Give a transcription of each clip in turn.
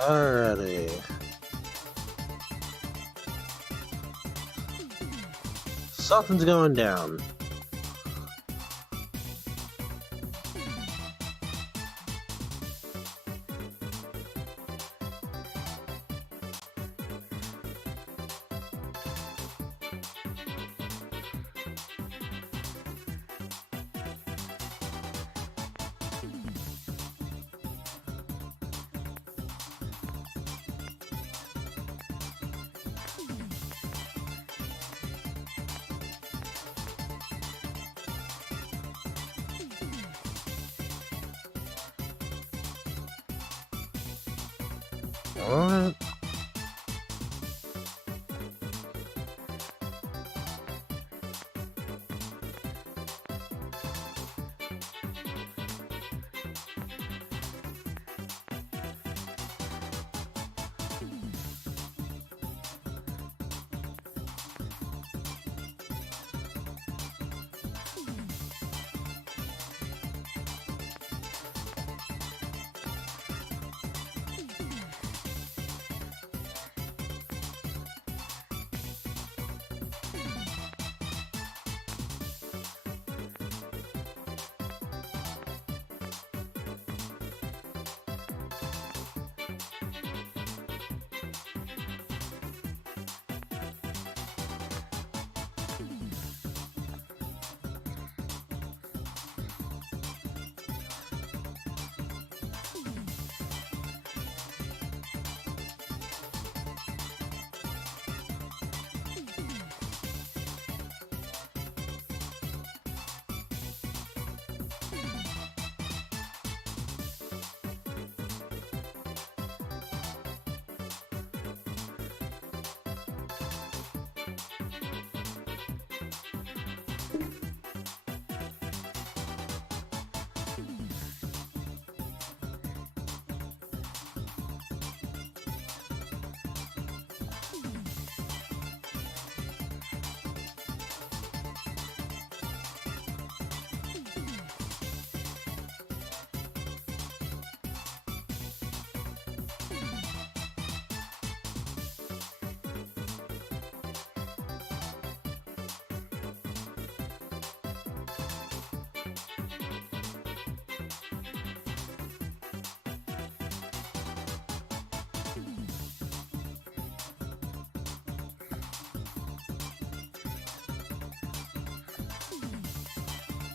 Alrighty. Something's going down. Alright.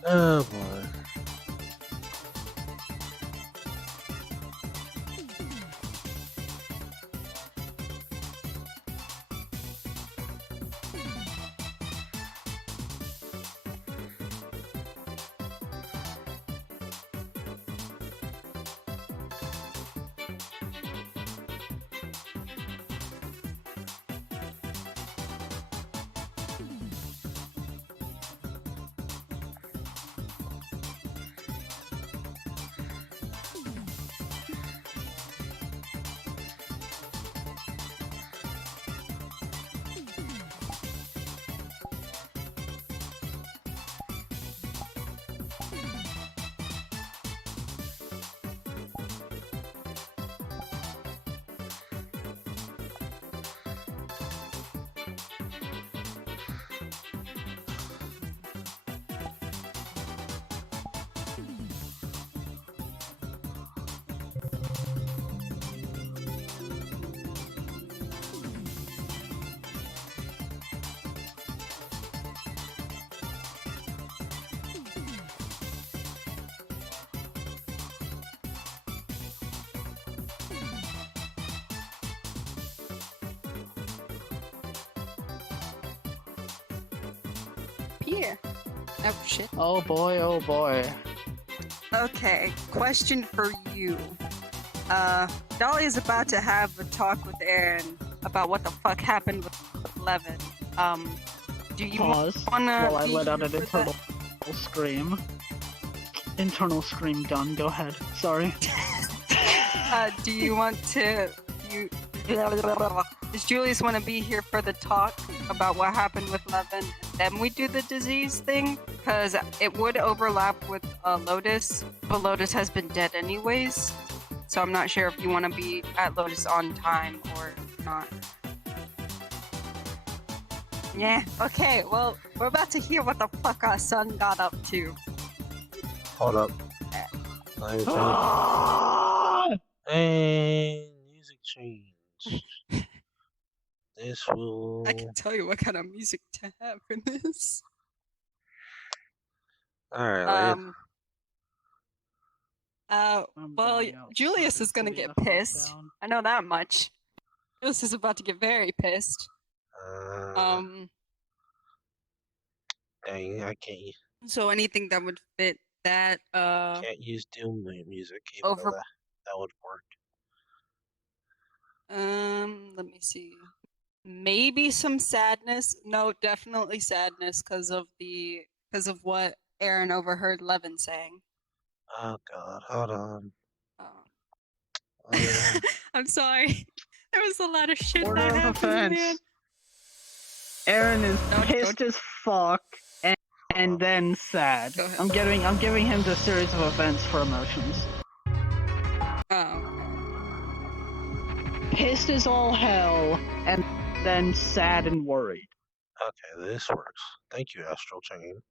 Oh boy. Here. Oh shit. Oh boy, oh boy. Okay, question for you. Dolly is about to have a talk with Aaron about what the fuck happened with Levin. Do you Pause wanna while I be let out here an for internal scream. Internal scream done. Go ahead. Sorry. Do you want to? Does Julius want to be here for the talk about what happened with Levin, and then we do the disease thing? Because it would overlap with Lotus, but Lotus has been dead anyways. so I'm not sure if you want to be at Lotus on time or not. Yeah, okay, well, we're about to hear what the fuck our son got up to. Hold up. Let me change. And music change. This will. I can tell you what kind of music to have for this. Alright, I'm Well, going outside Julius is to gonna be get the fuck pissed. down. I know that much. Julius is about to get very pissed. Dang, I can't So anything that would fit that, can't use Doom music, even over, though that would work. let me see. Maybe some sadness. No, definitely sadness because of what Aaron overheard Levin saying. Oh god, hold on. I'm sorry. There was a lot of shit Order that of happened, man. offense. Aaron is No, pissed as fuck and then sad. Go ahead. I'm giving him the series of events for emotions. Oh, Pissed as all hell and then sad and worried. Okay, this works. Thank you, Astral Chain.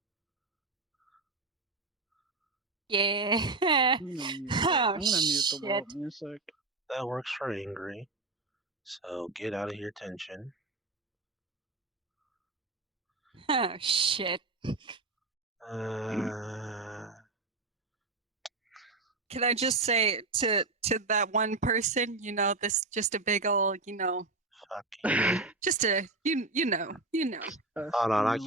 yeah. I'm gonna mute the Shit. world music. That works for angry. So get out of here, tension. Oh shit. Can I just say to that one person, this just a big old, Fuck you. just a you know. Hold on,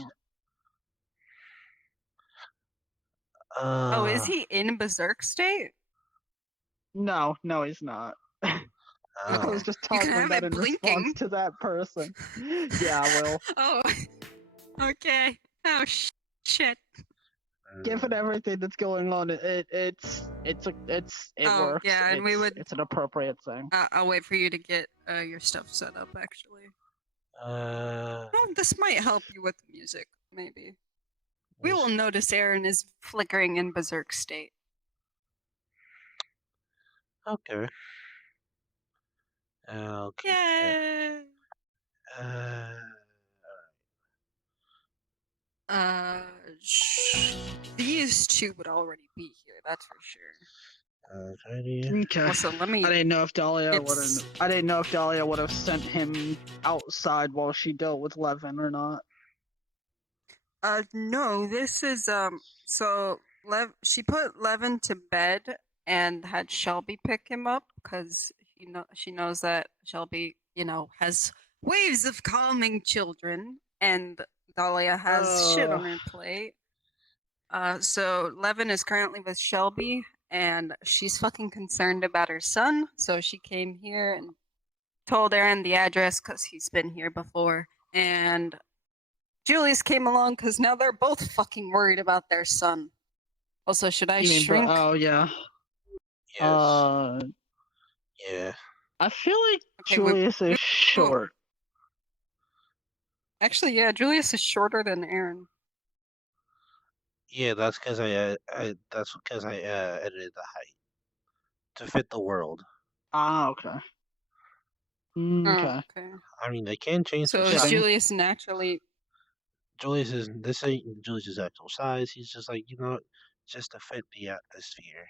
Oh, is he in Berserk state? No, he's not. I was just You can talking have about it in response blinking. to that person. Yeah, I will. Oh, okay. Oh shit. Given everything that's going on, it Oh, works. yeah, and It's an appropriate thing. I'll wait for you to get your stuff set up. Actually, Uh, well, this might help you with the music. Maybe we will notice Aaron is flickering in Berserk state. Okay. I'll keep Yeah. that. These two would already be here. That's for sure. Okay. Also, let me. I didn't know if Dahlia It's- would have sent him outside while she dealt with Levin or not. No. This is So she put Levin to bed and had Shelby pick him up because she knows that Shelby has waves of calming children, and Dahlia has shit on her plate. So Levin is currently with Shelby, and she's fucking concerned about her son. So she came here and told Aaron the address because he's been here before. And Julius came along because now they're both fucking worried about their son. Also, should I shrink? Oh yeah. Yes. Yeah. I feel like Okay, Julius is short. Actually, yeah, Julius is shorter than Aaron. Yeah, that's because I edited the height to fit the world. Ah, okay. Okay. Oh, okay. I mean, they can change. So is Julius naturally? This ain't Julius's actual size. He's just like, just to fit the atmosphere.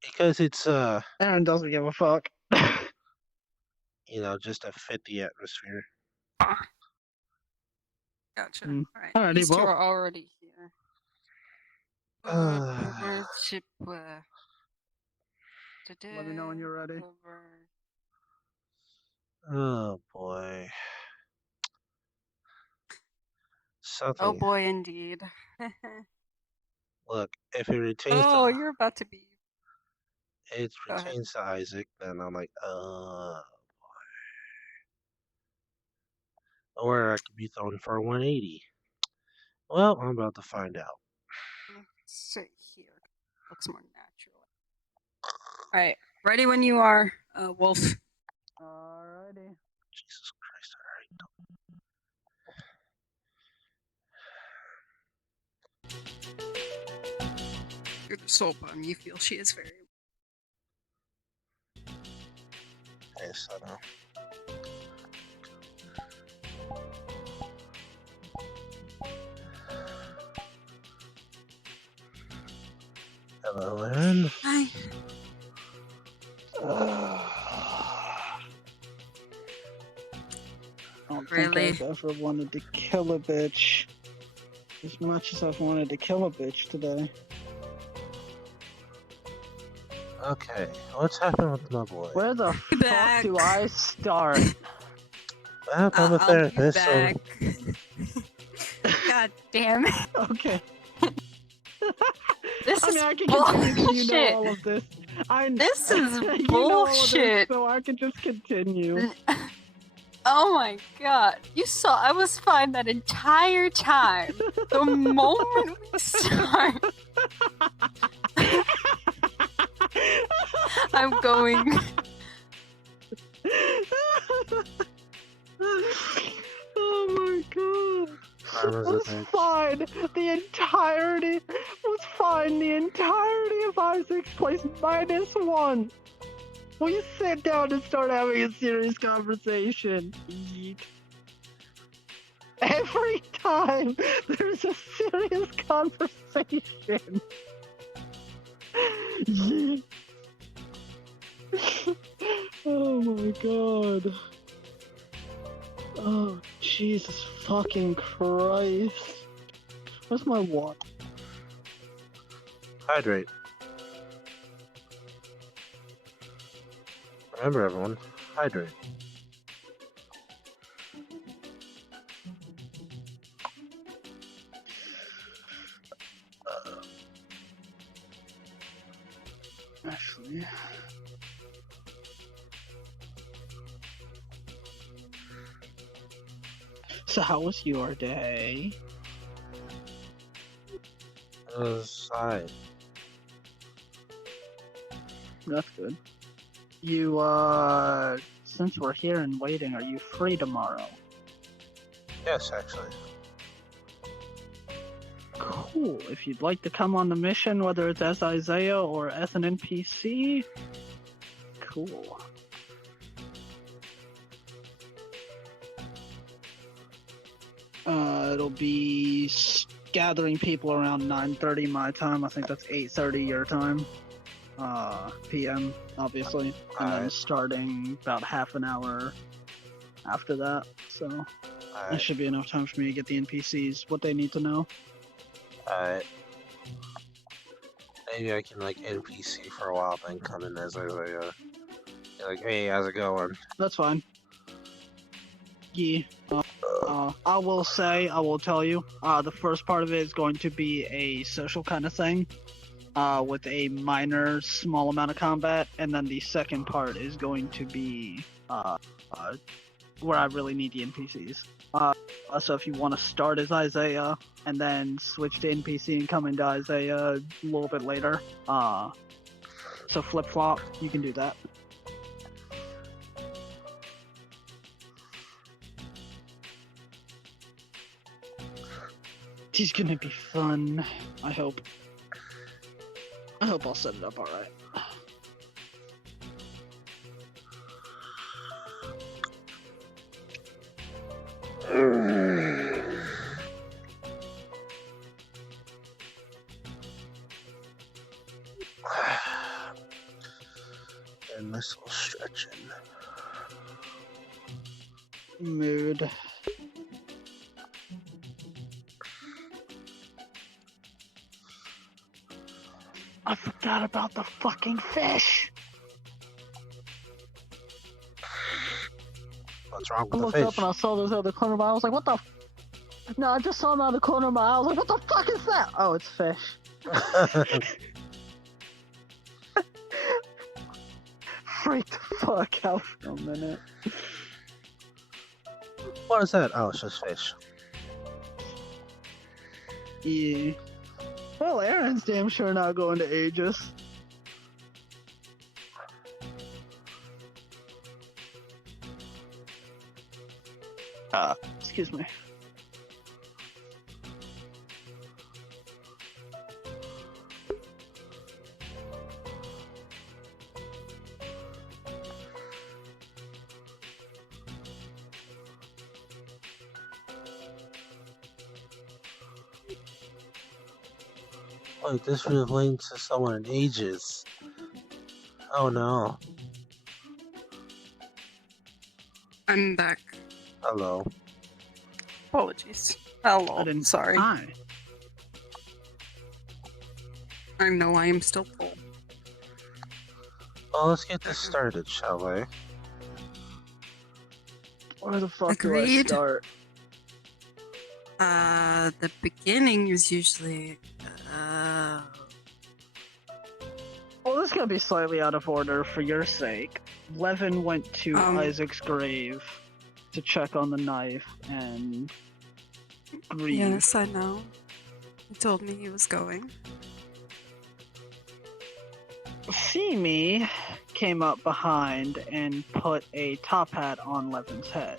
Because it's Aaron doesn't give a fuck. Just to fit the atmosphere. Gotcha. Alright. Alrighty, These two well. are already here. Let me know when you're ready. Oh boy. Something. Oh boy, indeed. Look, if it retains you're about to be. It retains to Isaac, then I'm like, boy. Or I could be thrown for a 180. Well, I'm about to find out. Let's sit here. Looks more natural. Alright, ready when you are, Wolf. Alrighty. Jesus Christ, alright. Through the soul bone, you feel she is very. Yes, I know. Hello, Aaron. Hi. I don't think Really? I've ever wanted to kill a bitch as much as I've wanted to kill a bitch today. Okay, what's happened with my boy? Where the fuck Back. do I start? Well, I'm a I'll be therapist, so back. God damn it. Okay. This I is mean, I can continue because you know bullshit. all of this. This is you know all of this, bullshit. so I can just continue. Oh my god. You saw I was fine that entire time. The moment we start, I'm going. Oh my god. Karma's a Was bitch. fine. The entirety was fine. The entirety of Isaac's place -1. We sit down and start having a serious conversation. Yeet. Every time there's a serious conversation. Yeet. Oh my god. Oh, Jesus fucking Christ. Where's my water? Hydrate. Remember, everyone, hydrate. Actually. So how was your day? It was alright. That's good. You, since we're here and waiting, are you free tomorrow? Yes, actually. Cool. If you'd like to come on the mission, whether it's as Isaiah or as an NPC, cool. It'll be gathering people around 9:30 my time. I think that's 8:30 your time. PM, obviously. And then Alright. starting about half an hour after that. So that Alright. should be enough time for me to get the NPCs what they need to know. Alright. Maybe I can, like, NPC for a while, then come in as Isaiah. Like, hey, how's it going? That's fine. Yeah. I will tell you, the first part of it is going to be a social kind of thing, with a minor, small amount of combat, and then the second part is going to be, where I really need the NPCs. So if you want to start as Isaiah, and then switch to NPC and come into Isaiah a little bit later, so flip-flop, you can do that. It's gonna be fun, I hope. I hope I'll set it up alright. And this little stretching. Mood. I forgot about the fucking fish! What's wrong I with the looked fish? up and I saw this out of the corner of my eye. I was like, what the f-? No, I just saw him out of the corner of my eye. I was like, what the fuck is that? Oh, it's fish. Freaked the fuck out for a minute. What is that? Oh, it's just fish. Yeah. Well, Aaron's damn sure not going to Aegis. Excuse me. Wait, this relates to someone in ages. Oh no. I'm back. Hello. Apologies. I Hello. didn't. Sorry. Hi. I know I am still full. Well, let's get this started, shall we? Where the fuck do I Agreed. start? The beginning is usually. Well, this is gonna be slightly out of order for your sake. Levin went to Isaac's grave to check on the knife and grieve. Yes, I know. He told me he was going. Simi came up behind and put a top hat on Levin's head.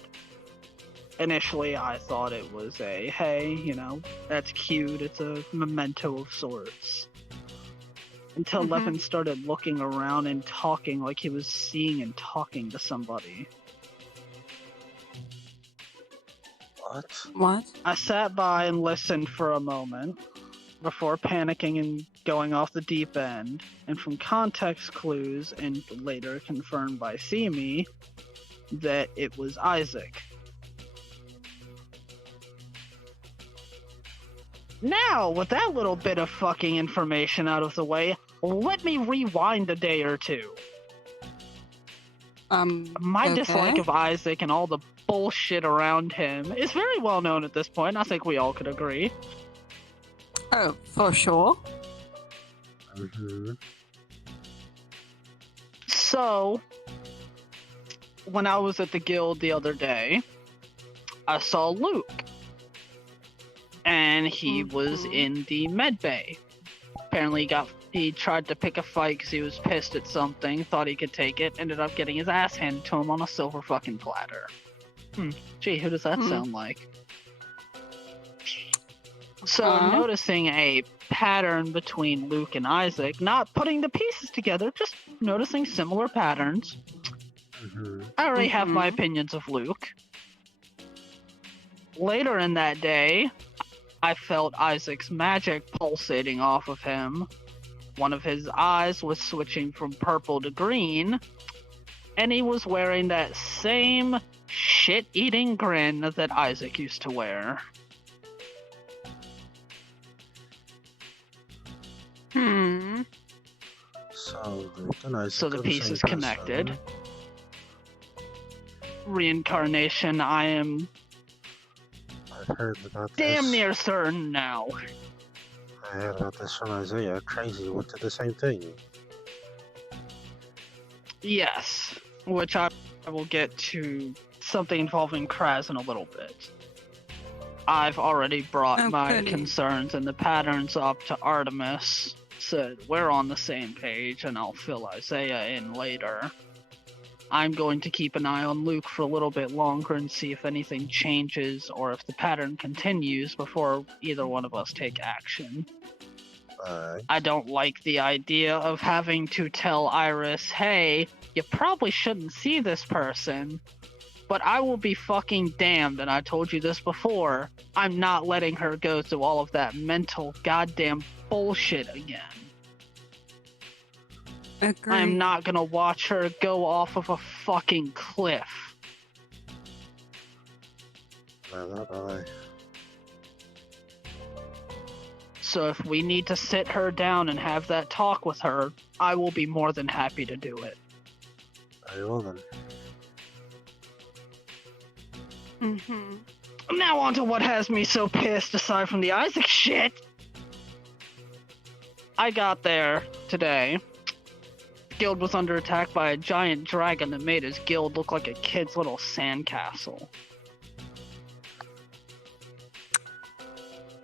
Initially, I thought it was a, hey, you know, that's cute, it's a memento of sorts. Until Levin started looking around and talking like he was seeing and talking to somebody. What? I sat by and listened for a moment before panicking and going off the deep end, and from context clues and later confirmed by Simi that it was Isaac. Now, with that little bit of fucking information out of the way, let me rewind a day or two. My dislike of Isaac and all the bullshit around him is very well known at this point. I think we all could agree. Oh, for sure. So, when I was at the guild the other day, I saw Luke. And he was in the med bay. Apparently he tried to pick a fight because he was pissed at something, thought he could take it, ended up getting his ass handed to him on a silver fucking platter. Gee, who does that sound like? So noticing a pattern between Luke and Isaac, not putting the pieces together, just noticing similar patterns. I already have my opinions of Luke. Later in that day, I felt Isaac's magic pulsating off of him. One of his eyes was switching from purple to green, and he was wearing that same shit-eating grin that Isaac used to wear. So the pieces connected. Reincarnation, I am heard about damn this. near certain now. I heard about this from Isaiah. Crazy went to the same thing. Yes, which I will get to something involving Kraz in a little bit. I've already brought my concerns and the patterns up to Artemis, said we're on the same page, and I'll fill Isaiah in later. I'm going to keep an eye on Luke for a little bit longer and see if anything changes or if the pattern continues before either one of us take action. I don't like the idea of having to tell Iris, hey, you probably shouldn't see this person, but I will be fucking damned, and I told you this before, I'm not letting her go through all of that mental goddamn bullshit again. Agreed. I'm not gonna watch her go off of a fucking cliff. So if we need to sit her down and have that talk with her, I will be more than happy to do it. I will then. Now on to what has me so pissed aside from the Isaac shit. I got there today. Guild was under attack by a giant dragon that made his guild look like a kid's little sandcastle.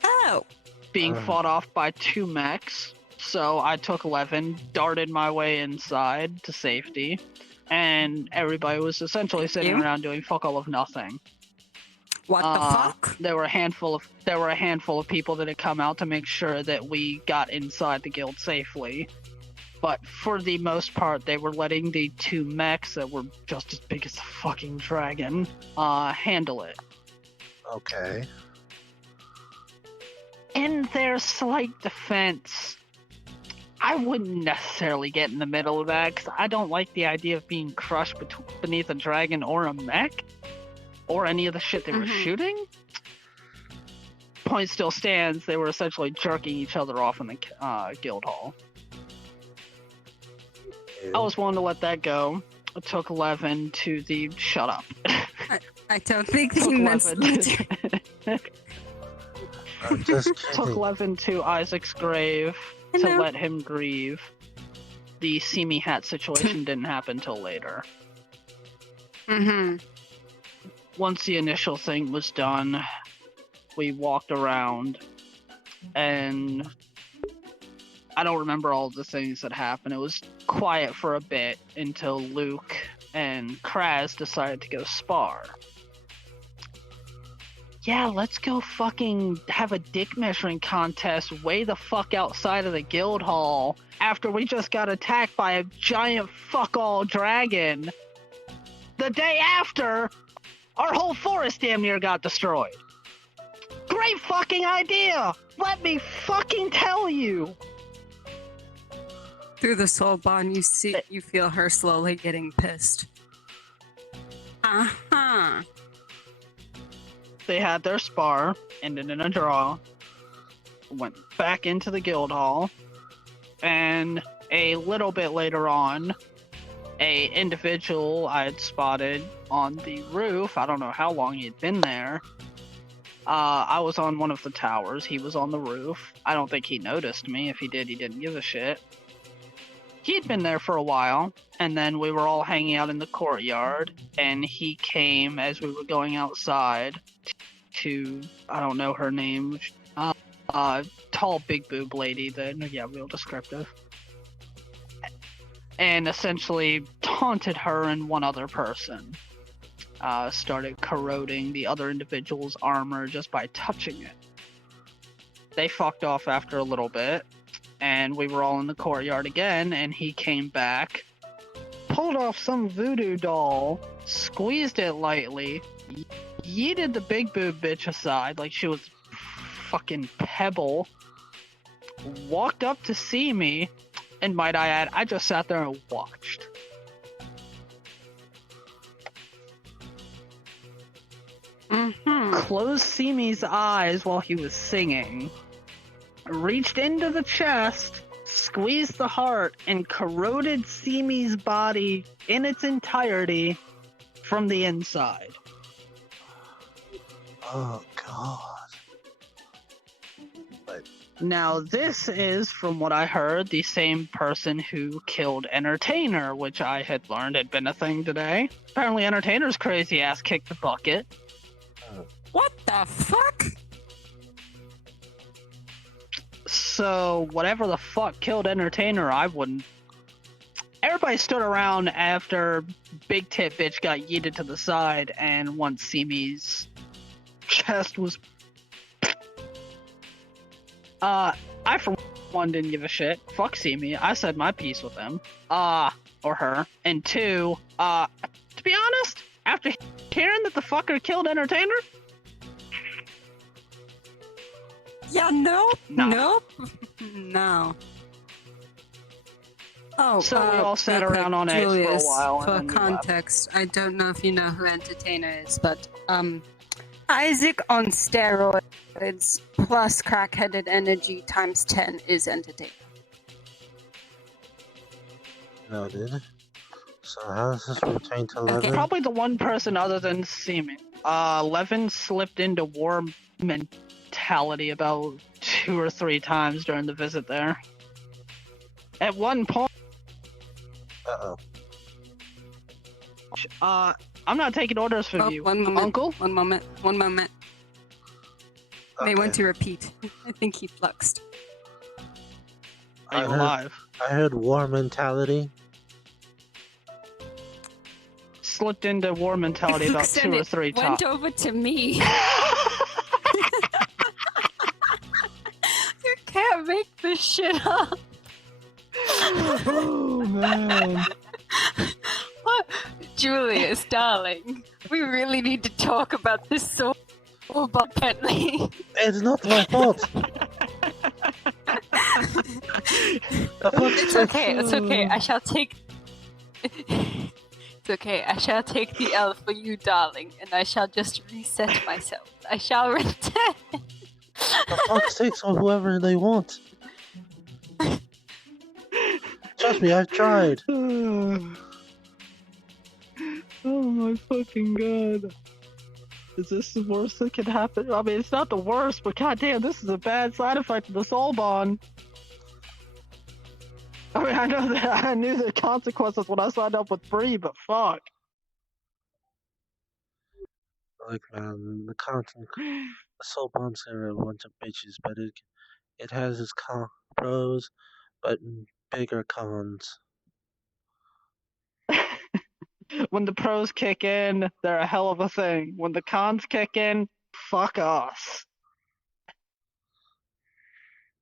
Oh! Being fought off by 2 mechs, so I took Levin, darted my way inside to safety, and everybody was essentially sitting around doing fuck all of nothing. What the fuck? There were a handful of people that had come out to make sure that we got inside the guild safely. But for the most part, they were letting the 2 mechs that were just as big as the fucking dragon handle it. Okay. in their slight defense, I wouldn't necessarily get in the middle of that because I don't like the idea of being crushed beneath a dragon or a mech or any of the shit they were shooting. Point still stands, they were essentially jerking each other off in the guild hall. I was willing to let that go. It took Levin to the... Shut up. I don't think he meant I'm just Took kidding. Levin to Isaac's grave to let him grieve. The see me hat situation didn't happen till later. Once the initial thing was done, we walked around, and I don't remember all the things that happened. It was quiet for a bit until Luke and Kraz decided to go spar. Yeah, let's go fucking have a dick measuring contest way the fuck outside of the guild hall after we just got attacked by a giant fuck-all dragon. The day after, our whole forest damn near got destroyed. Great fucking idea! Let me fucking tell you! Through the soul bond, you feel her slowly getting pissed. They had their spar, ended in a draw, went back into the guild hall, and a little bit later on, a individual I had spotted on the roof, I don't know how long he'd been there. I was on one of the towers, he was on the roof. I don't think he noticed me. If he did, he didn't give a shit. He'd been there for a while, and then we were all hanging out in the courtyard, and he came as we were going outside to, I don't know her name, tall big boob lady, real descriptive. And essentially taunted her and one other person. Started corroding the other individual's armor just by touching it. They fucked off after a little bit, and we were all in the courtyard again, and he came back, pulled off some voodoo doll, squeezed it lightly, yeeted the big boob bitch aside like she was fucking pebble, walked up to see me, and might I add, I just sat there and watched. Closed Simi's eyes while he was singing, reached into the chest, squeezed the heart, and corroded Simi's body in its entirety from the inside. Oh God. Now this is, from what I heard, the same person who killed Entertainer, which I had learned had been a thing today. Apparently Entertainer's crazy ass kicked the bucket. What the fuck? So, whatever the fuck killed Entertainer, I wouldn't. Everybody stood around after Big Tit Bitch got yeeted to the side, and once Simi's chest was... I for one didn't give a shit. Fuck Simi. I said my piece with him. Or her. And two, to be honest, after hearing that the fucker killed Entertainer... Yeah, nope. No. Nope. No. Oh, So we all sat real around quick, on eggs for a Julius, while, and for then we left. context, I don't know if you know who Entertainer is, but Isaac on steroids plus crackheaded energy times 10 is Entertainer. Noted. So how does this pertain to Levin? Probably the one person other than Simi. Levin slipped into war mentality about 2 or 3 times during the visit there. At one point, Uh-oh. I'm not taking orders from you, One moment. Uncle. One moment. May Okay. want to repeat. I think he fluxed. Are you I heard- alive? I heard war mentality. Slipped into war mentality about 2 or 3 times. Went over to me. You can't make this shit up. Oh man. What? Julius, darling, we really need to talk about this so abundantly. It's not my fault. The fuck's It's this? okay. It's okay. I shall take. It's okay. I shall take the L for you, darling, and I shall just reset myself. I shall return. The fuck takes on whoever they want. Trust me, I've tried. Oh my fucking god. Is this the worst that could happen? I mean, it's not the worst, but goddamn, this is a bad side effect of the soul bond. I mean, I know that I knew the consequences when I signed up with Bree, but fuck. Like, man, the soul bomb's are a bunch of bitches, but it has its pros, but bigger cons. When the pros kick in, they're a hell of a thing. When the cons kick in, fuck us.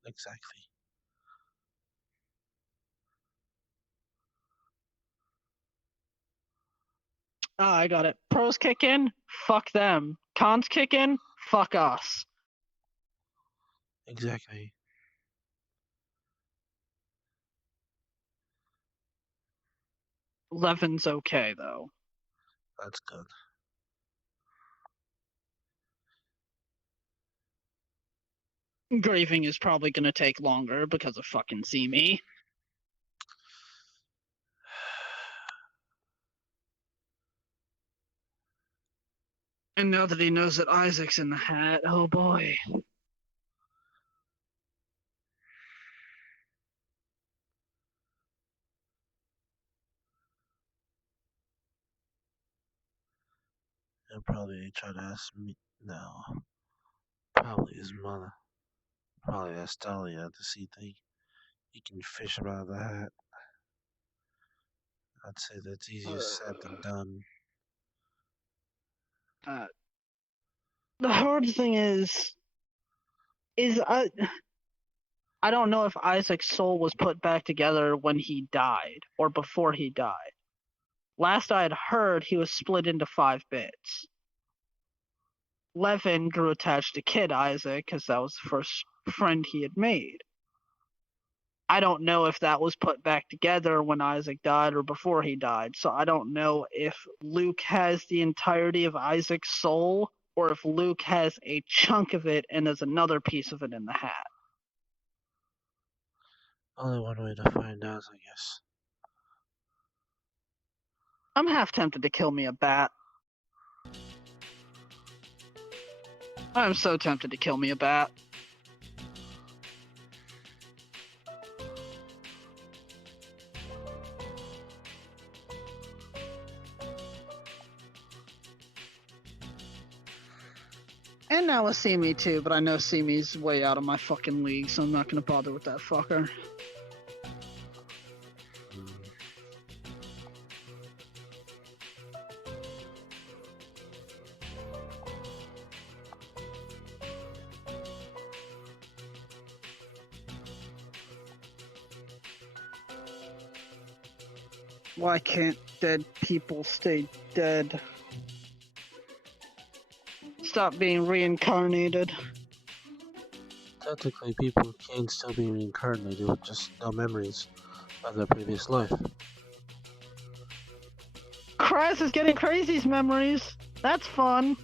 Exactly. Ah, I got it. Pros kick in, fuck them. Cons kick in, fuck us. Exactly. Levin's okay, though. That's good. Grieving is probably gonna take longer because of fucking see me. And now that he knows that Isaac's in the hat, oh boy. He'll probably try to ask me. No. Probably his mother. Probably ask Dahlia to see if he can fish him out of the hat. I'd say that's easier said than done. The hard thing is I don't know if Isaac's soul was put back together when he died or before he died. Last I had heard, he was split into 5 bits. Levin grew attached to Kid Isaac because that was the first friend he had made. I don't know if that was put back together when Isaac died or before he died, so I don't know if Luke has the entirety of Isaac's soul or if Luke has a chunk of it and there's another piece of it in the hat. Only one way to find out, I guess. I'm half tempted to kill me a bat. I'm so tempted to kill me a bat. And now a Simi too, but I know Simi's way out of my fucking league, so I'm not gonna bother with that fucker. Why can't dead people stay dead? Stop being reincarnated. Technically, people can still be reincarnated with just no memories of their previous life. Kraz is getting Crazy's memories. That's fun.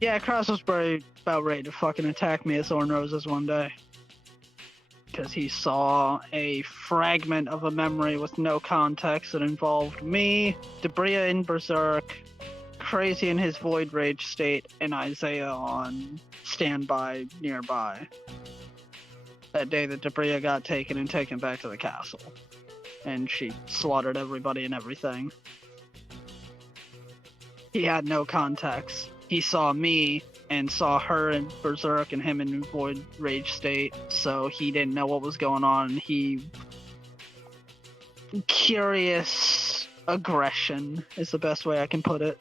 Yeah, Kraz was about ready to fucking attack me at Thorn Roses one day. Because he saw a fragment of a memory with no context that involved me, Debria in Berserk, Crazy in his Void Rage state, and Isaiah on standby nearby. That day that Debria got taken and taken back to the castle. And she slaughtered everybody and everything. He had no context. He saw me and saw her in Berserk and him in Void Rage state, so he didn't know what was going on. He... Curious aggression is the best way I can put it.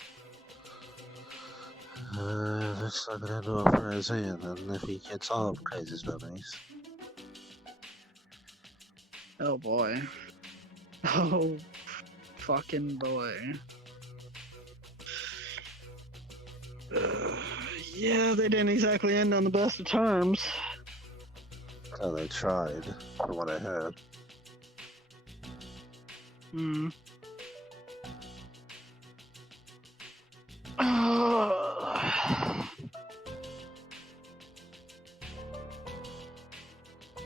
That's not gonna do it for Isaiah then, if he gets all of Crazy's memories. Oh boy. Oh fucking boy. Yeah, they didn't exactly end on the best of terms. So they tried, from what I heard. Hmm.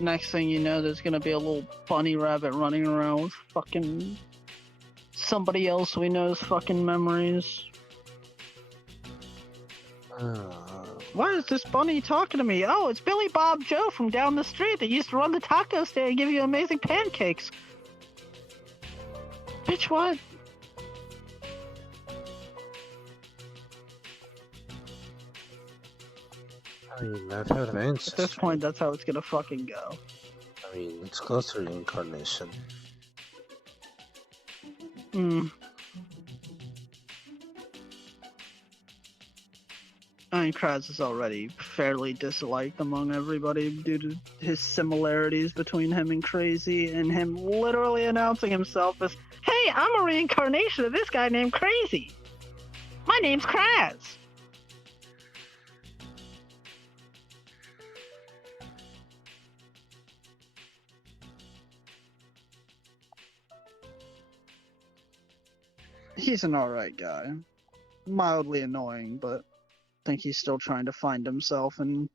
Next thing you know, there's gonna be a little bunny rabbit running around with fucking somebody else we know's fucking memories. Why is this bunny talking to me? Oh, it's Billy Bob Joe from down the street that used to run the taco stand and give you amazing pancakes. Bitch, what? I mean, I've heard of At ancestry. this point, that's how it's gonna fucking go. I mean, it's close to reincarnation. Hmm. I mean, Kraz is already fairly disliked among everybody due to his similarities between him and Crazy, and him literally announcing himself as, "Hey, I'm a reincarnation of this guy named Crazy. My name's Kraz." He's an alright guy. Mildly annoying, but I think he's still trying to find himself and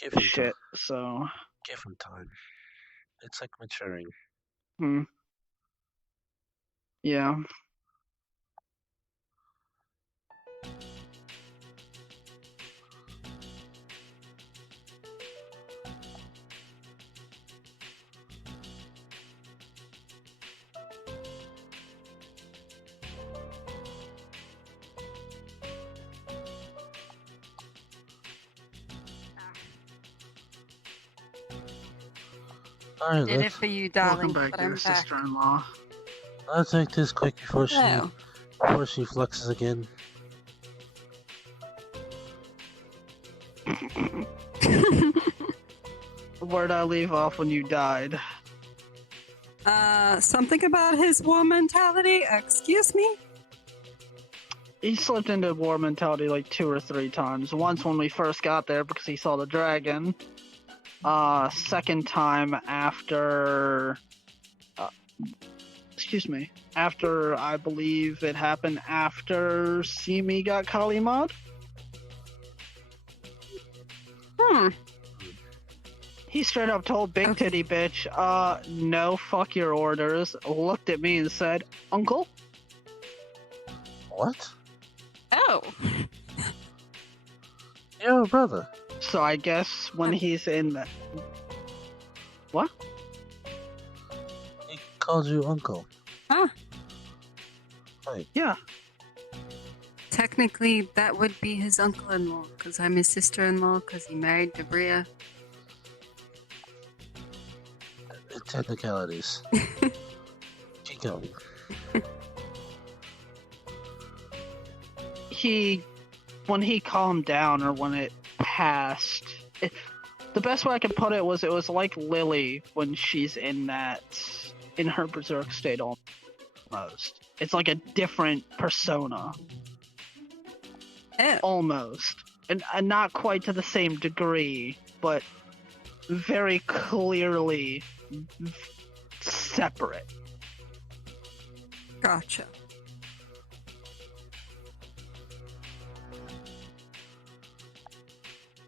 Give him time. shit, so... Give him time. It's like maturing. Yeah. Alright, Did it for you, darling, Welcome back, but dear I'm back. sister-in-law. I'll take this quick before she Hello. flexes again. Where'd I leave off when you died? Something about his war mentality? Excuse me? He slipped into war mentality like 2 or 3 times. Once when we first got there because he saw the dragon. Second time after... excuse me. After, I believe it happened after Simi got Kalimad. He straight up told Big Okay. Titty Bitch, no, fuck your orders. Looked at me and said, "Uncle?" What? Oh. You're a brother. So I guess when he's in the... What? He called you uncle. Huh. Wait, Yeah. Technically, that would be his uncle-in-law, because I'm his sister-in-law, because he married Debria. technicalities. Keep going. When he calmed down, or when it passed, the best way I could put it was like Lily when she's in her berserk state almost. It's like a different persona. Oh. Almost. And not quite to the same degree, but very clearly separate. Gotcha.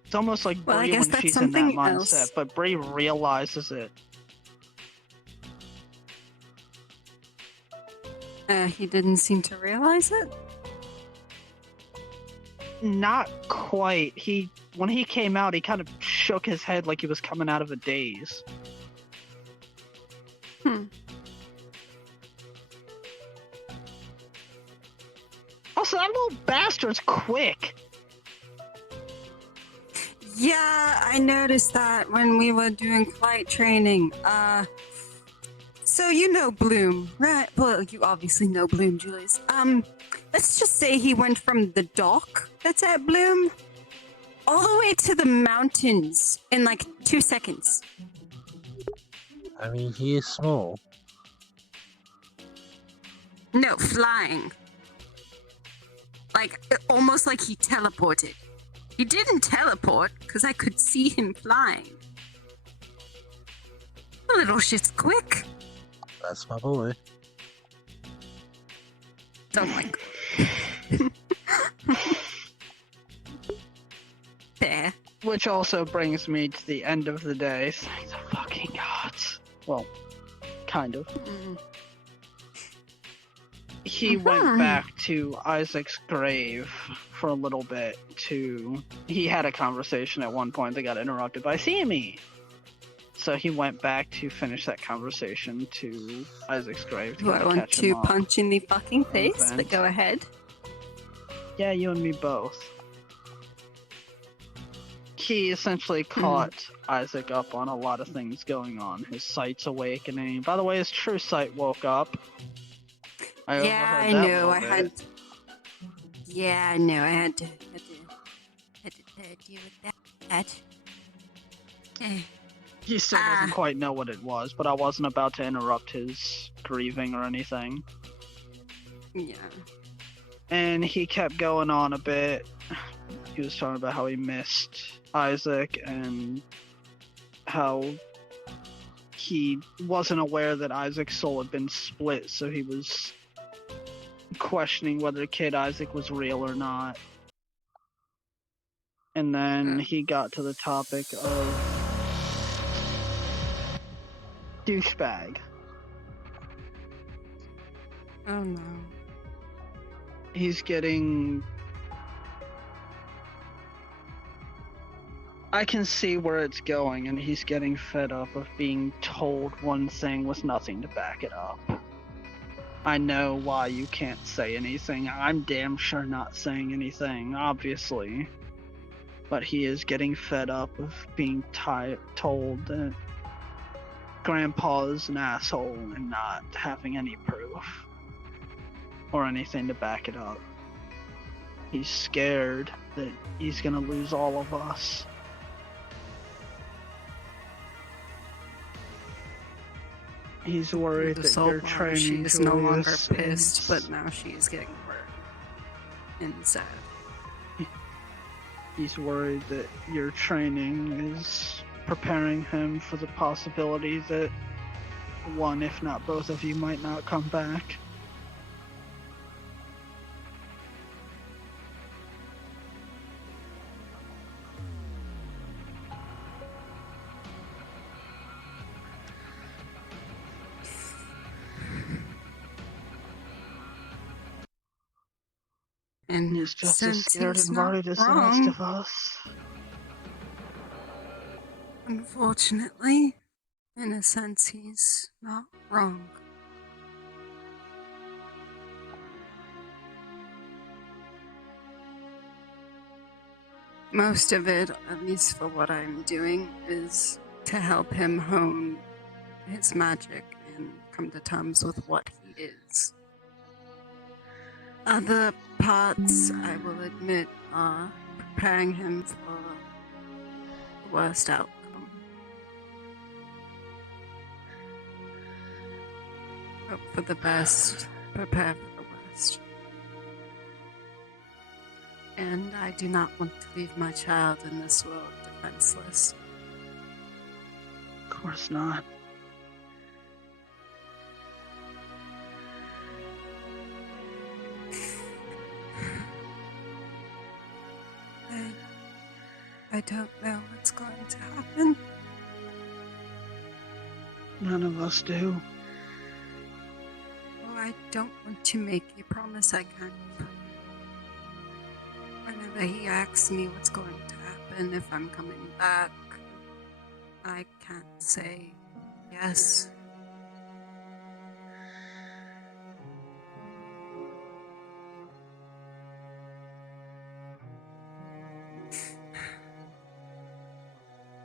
It's almost like Well, I Bree guess when that's she's in that something mindset, else. but Bree realizes it. He didn't seem to realize it? Not quite. When he came out, he kind of shook his head like he was coming out of a daze. Also, that little bastard's quick. Yeah, I noticed that when we were doing flight training. So you know Bloom, right? Well, you obviously know Bloom, Julius. Let's just say he went from the dock that's at Bloom all the way to the mountains in like 2 seconds. I mean, he is small. No, flying. Like, almost like he teleported. He didn't teleport because I could see him flying. The little shit's quick. That's my boy. Don't like. There. Which also brings me to the end of the day. Thank the fucking gods. Well, kind of. He went back to Isaac's grave for a little bit he had a conversation at one point that got interrupted by Sammy. So he went back to finish that conversation to Isaac's grave. Do I want to punch in the fucking face? Event. But go ahead. Yeah, you and me both. He essentially caught Isaac up on a lot of things going on. His sight's awakening. By the way, his true sight woke up. I knew. I had. Yeah, I knew. I had to deal with that. He still doesn't quite know what it was, but I wasn't about to interrupt his grieving or anything. Yeah. And he kept going on a bit. He was talking about how he missed Isaac and how he wasn't aware that Isaac's soul had been split, so he was questioning whether Kid Isaac was real or not. And then he got to the topic of douchebag. Oh no. He's getting... I can see where it's going, and he's getting fed up of being told one thing with nothing to back it up. I know why you can't say anything. I'm damn sure not saying anything, obviously. But he is getting fed up of being told that Grandpa is an asshole and not having any proof or anything to back it up. He's scared that he's gonna lose all of us. He's worried that you're training she is no longer Julius pissed, but now she is getting hurt and sad. He's worried that your training is preparing him for the possibility that one, if not both of you, might not come back. And He's just as since scared he's and not worried as the wrong, rest of us. Unfortunately, in a sense, he's not wrong. Most of it, at least for what I'm doing, is to help him hone his magic and come to terms with what he is. Other parts, I will admit, are preparing him for the worst outcome. Hope for the best, prepare for the worst. And I do not want to leave my child in this world defenseless. Of course not. I don't know what's going to happen. None of us do. Well, I don't want to make a promise I can't keep. Whenever he asks me what's going to happen, if I'm coming back, I can't say yes.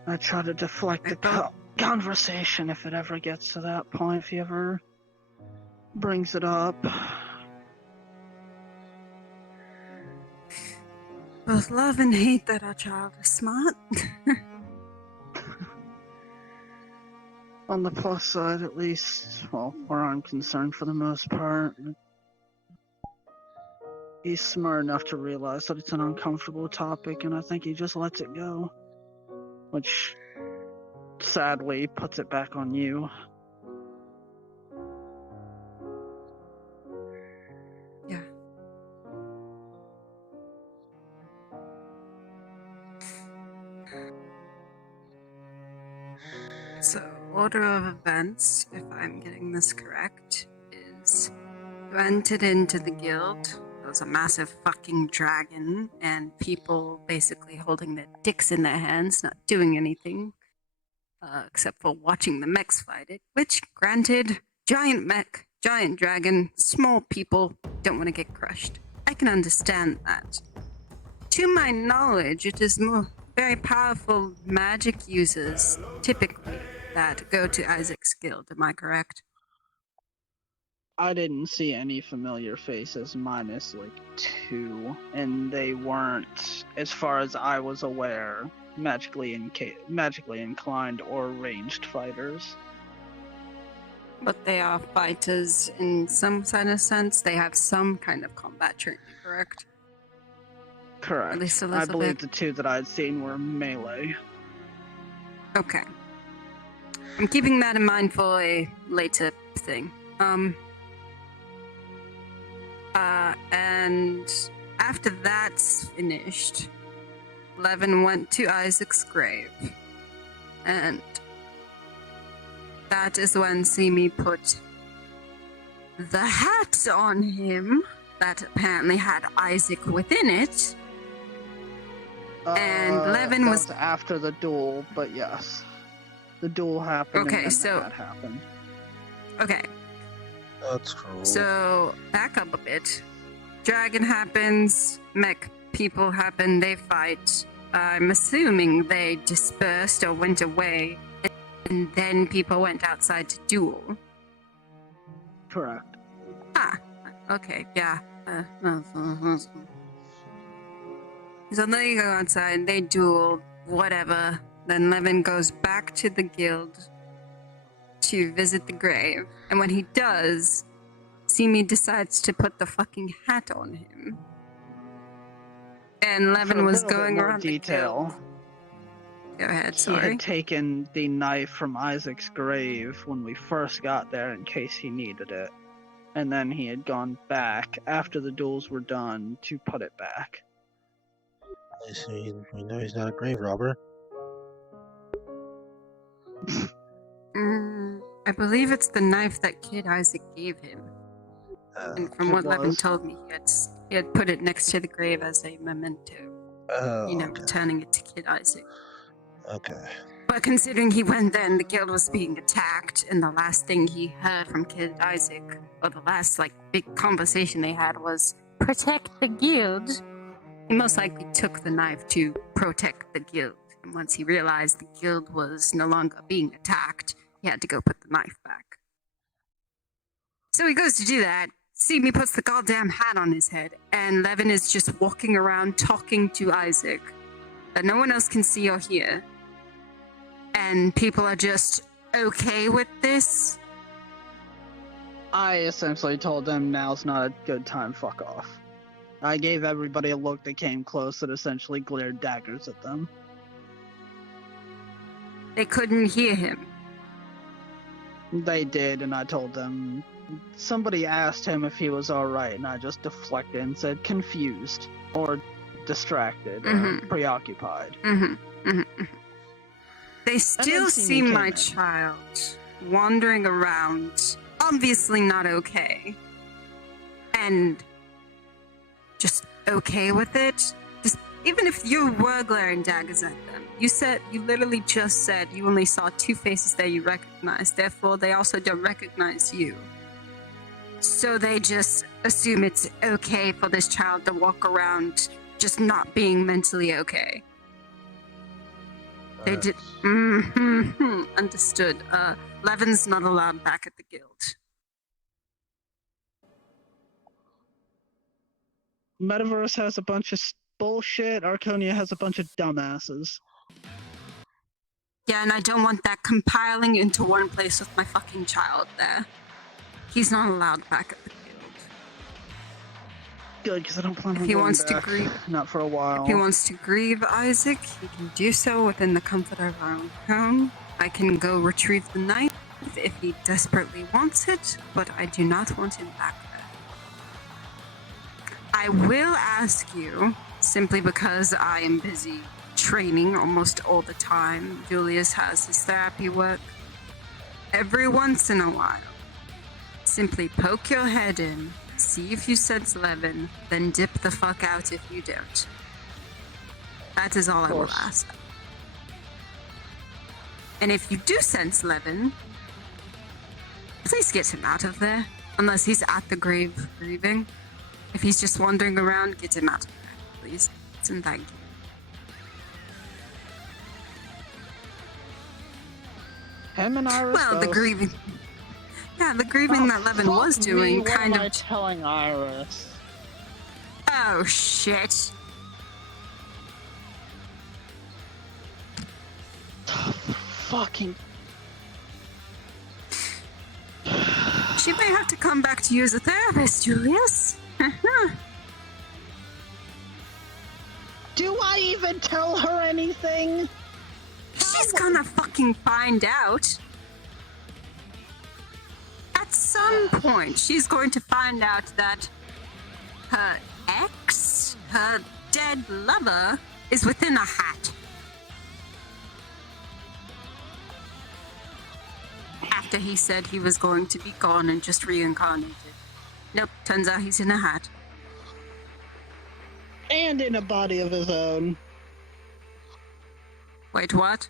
I try to deflect the conversation if it ever gets to that point, if he ever brings it up. Both love and hate that our child is smart. On the plus side, at least, well, where I'm concerned for the most part, He's smart enough to realize that it's an uncomfortable topic, and I think he just lets it go. Which, sadly, puts it back on you. Yeah. So, order of events, if I'm getting this correct, is you entered into the guild. There was a massive fucking dragon, and people basically holding their dicks in their hands, not doing anything, except for watching the mechs fight it. Which, granted, giant mech, giant dragon, small people don't want to get crushed. I can understand that. To my knowledge, it is more very powerful magic users, typically, that go to Isaac's guild. Am I correct? I didn't see any familiar faces minus like 2, and they weren't, as far as I was aware, magically inclined or ranged fighters. But they are fighters in some kind of sense. They have some kind of combat training, correct? Correct. At least a I little believe bit. the 2 that I'd seen were melee. Okay. I'm keeping that in mind for a later thing. And after that's finished, Levin went to Isaac's grave. And that is when Simi put the hat on him that apparently had Isaac within it. And Levin that was after the duel, but yes. The duel happened Okay, and then so- that happened. okay. That's cool. So, back up a bit. Dragon happens, mech people happen, they fight. I'm assuming they dispersed or went away, and then people went outside to duel. Correct. Ah, okay, yeah. So they go outside, they duel, whatever. Then Levin goes back to the guild to visit the grave, and when he does, Simi decides to put the fucking hat on him. And For Levin a was little bit going more around detail, the guild. Go ahead, he sorry. had taken the knife from Isaac's grave when we first got there in case he needed it. And then he had gone back after the duels were done to put it back. I see. We know he's not a grave robber. I believe it's the knife that Kid Isaac gave him. And from It what Levin was. told me, he had put it next to the grave as a memento. Oh, okay. Returning it to Kid Isaac. Okay. But considering he went there and the guild was being attacked, and the last thing he heard from Kid Isaac, or the last big conversation they had was protect the guild, he most likely took the knife to protect the guild. And once he realized the guild was no longer being attacked, he had to go put the knife back. So he goes to do that. Simi puts the goddamn hat on his head, and Levin is just walking around talking to Isaac that no one else can see or hear. And people are just okay with this. I essentially told them now's not a good time, fuck off. I gave everybody a look that came close that essentially glared daggers at them. They couldn't hear him. They did, and I told them. Somebody asked him if he was alright, and I just deflected and said confused, or distracted, or preoccupied. They still see my in. child wandering around, obviously not okay. And just okay with it. Just even if you were glaring daggers at them, you literally just said you only saw 2 faces that you recognized, therefore they also don't recognize you. So they just assume it's okay for this child to walk around just not being mentally okay. They did. Understood. Levin's not allowed back at the guild. Metaverse has a bunch of bullshit. Arconia has a bunch of dumbasses. Yeah, and I don't want that compiling into one place with my fucking child there. He's not allowed back at the guild. Good, because I don't plan If on he going wants to back. grieve, Not for a while. if he wants to grieve Isaac, he can do so within the comfort of our own home. I can go retrieve the knife if he desperately wants it, but I do not want him back there. I will ask you, simply because I am busy training almost all the time. Julius has his therapy work. Every once in a while, simply poke your head in, see if you sense Levin, then dip the fuck out if you don't. That is all I will ask. And if you do sense Levin, please get him out of there. Unless he's at the grave grieving. If he's just wandering around, get him out of there, please. And thank you. Him and Iris Well, the both. grieving. Yeah, the grieving that Levin fuck was doing me, kind what of. am I telling Iris? Oh, shit. Fucking. She may have to come back to you as a therapist, Julius. Do I even tell her anything? She's gonna fucking find out. At some point, she's going to find out that her ex, her dead lover, is within a hat. After he said he was going to be gone and just reincarnated. Nope, turns out he's in a hat. And in a body of his own. Wait, what?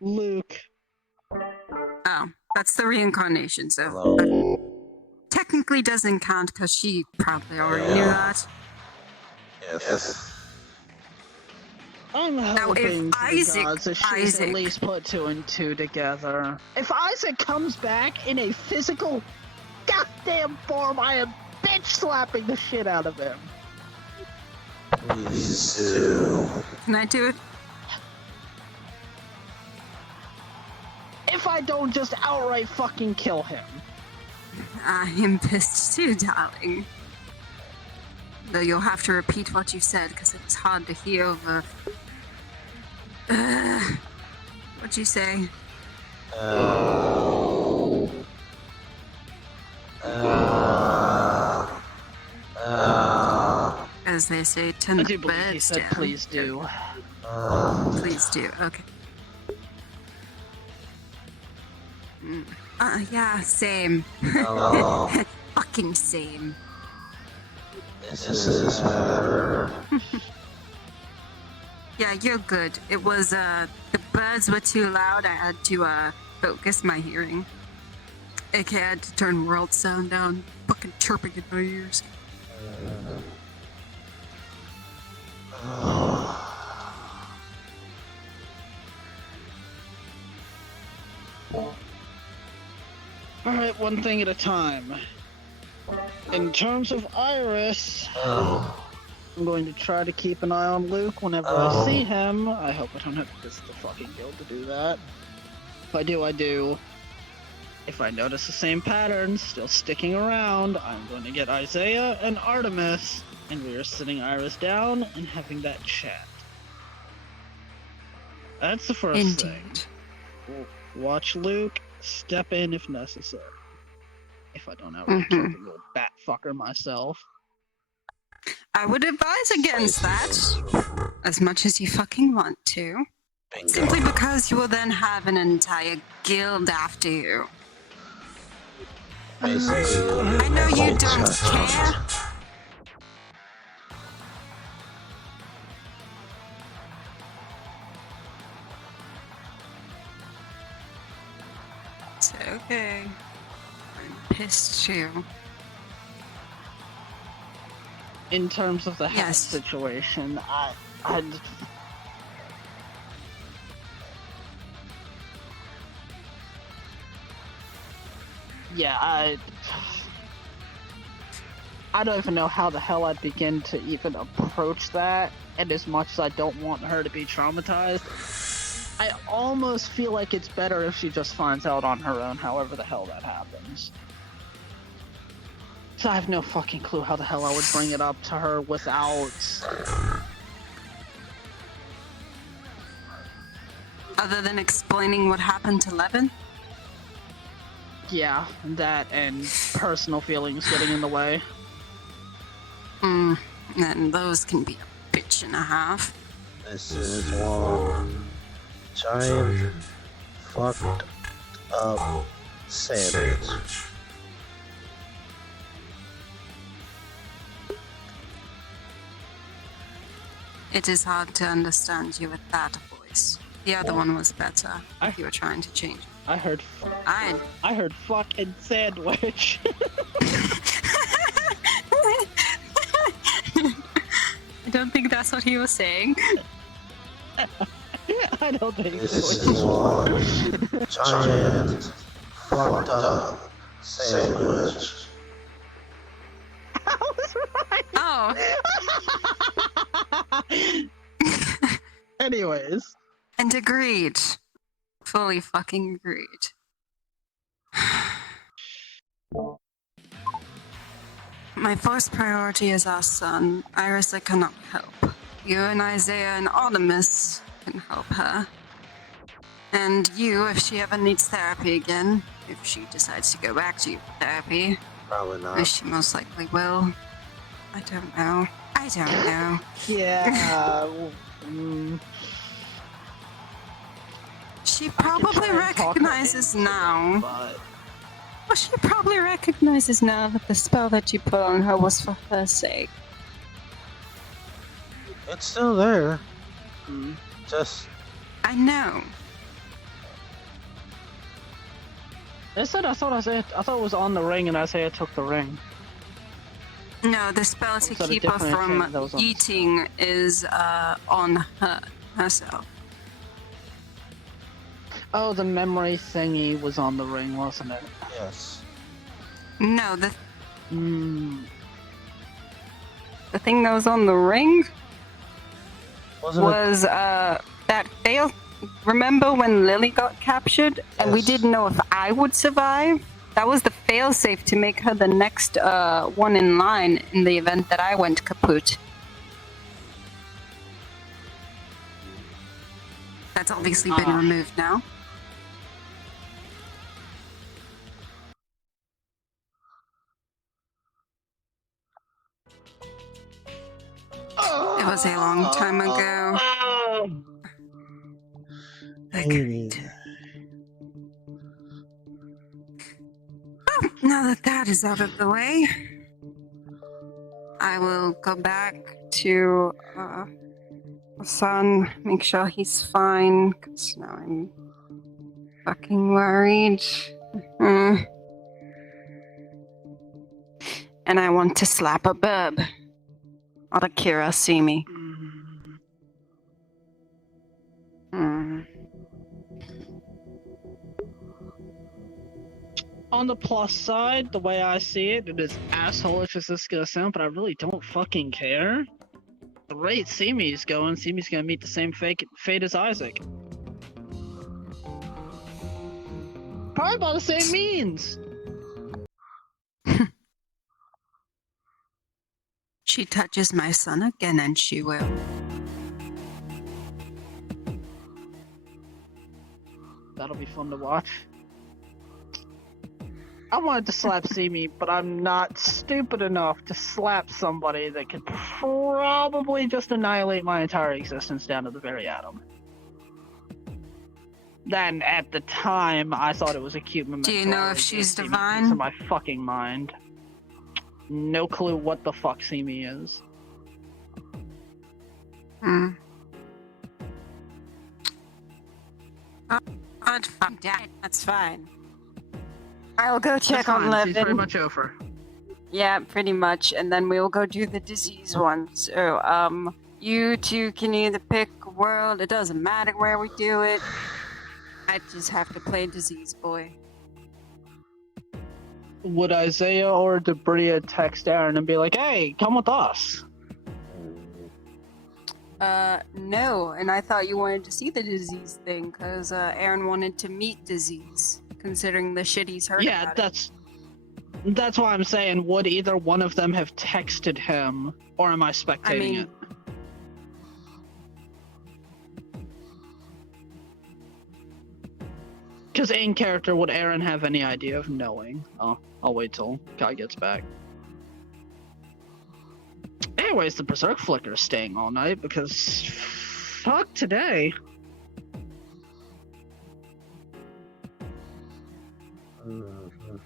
Luke. Oh, that's the reincarnation, so Hello. technically doesn't count because she probably already knew that. Yes. I'm Now, hoping if to the Isaac- gods that she's Isaac- at least put 2 and 2 together. If Isaac comes back in a physical goddamn form, I am bitch slapping the shit out of him. Please do. Can I do it? If I don't just outright fucking kill him. I am pissed too, darling. Though you'll have to repeat what you said because it was hard to hear over. What'd you say? As they say, turn I the do believe he birds said down. please do. Please do. Okay. Yeah, same. Hello. Fucking same. This is better. Yeah, you're good. It was, the birds were too loud. I had to, focus my hearing. AK had to turn world sound down. Fucking chirping in my ears. Alright, one thing at a time. In terms of Iris, I'm going to try to keep an eye on Luke whenever I see him. I hope I don't have to visit the fucking guild to do that. If I do, I do. If I notice the same patterns still sticking around, I'm going to get Isaiah and Artemis, and we are sitting Iris down and having that chat. That's the first thing. Indeed. Watch Luke, step in if necessary. If I don't outright kill the little bat fucker myself. I would advise against that. As much as you fucking want to. Bingo. Simply because you will then have an entire guild after you. Basically, I know you cult don't trust. care. It's okay. I'm pissed too. In terms of the hat Yes. situation, I don't even know how the hell I'd begin to even approach that, and as much as I don't want her to be traumatized, I almost feel like it's better if she just finds out on her own, however the hell that happens. So I have no fucking clue how the hell I would bring it up to her without... Other than explaining what happened to Levin? Yeah, that and personal feelings getting in the way. And those can be a bitch and a half. This is one giant fucked up sandwich. It is hard to understand you with that voice. The other one was better. You were trying to change it. I heard fucking sandwich. I don't think that's what he was saying. I don't think This so. is one giant fucked up sandwich. I was right. Oh. Anyways. And agreed. Fully fucking agreed. My first priority is our son. Iris I cannot help. You and Isaiah and Artemis can help her. And you, if she ever needs therapy again, if she decides to go back to therapy, Probably which not. she most likely will. I don't know. Yeah. She probably recognizes now. But Well, she probably recognizes now that the spell that you put on her was for her sake. It's still there. Just I know. I thought it was on the ring and Isaiah took the ring. No, the spell to Was that a keep her different from thing that was on the eating is on herself. Oh, the memory thingy was on the ring, wasn't it? yes. No, the thing that was on the ring Wasn't was that fail. Remember when Lily got captured and we Yes. didn't know if I would survive? That was the failsafe to make her the next one in line in the event that I went kaput. That's obviously been removed now. It was a long time ago. Amy. Now that that is out of the way, I will go back to son, make sure he's fine, because now I'm fucking worried. And I want to slap a bub. Or the Kira see me. On the plus side, the way I see it, it is asshole-ish as this is gonna sound, but I really don't fucking care. The rate Simi's going, Simi's gonna meet the same fate as Isaac. Probably by the same means. She touches my son again and she will. That'll be fun to watch. I wanted to slap Simi, but I'm not stupid enough to slap somebody that could probably just annihilate my entire existence down to the very atom. Then, at the time, I thought it was a cute memento. Do you know if she's divine? In my fucking mind. No clue what the fuck Simi is. That's fine. I'll go check That's on fine, Levin. she's pretty much over. Yeah, pretty much. And then we'll go do the disease one. So, you two can either pick a world. It doesn't matter where we do it. I just have to play disease boy. Would Isaiah or Debria text Aaron and be like, hey, come with us? No. And I thought you wanted to see the disease thing, because Aaron wanted to meet disease, considering the shit he's heard Yeah, about it. that's... That's why I'm saying, would either one of them have texted him, or am I spectating I mean, it? Because in character, would Aaron have any idea of knowing? Oh, I'll wait till Kai gets back. Anyways, the Berserk Flicker is staying all night because fuck today. Mhm.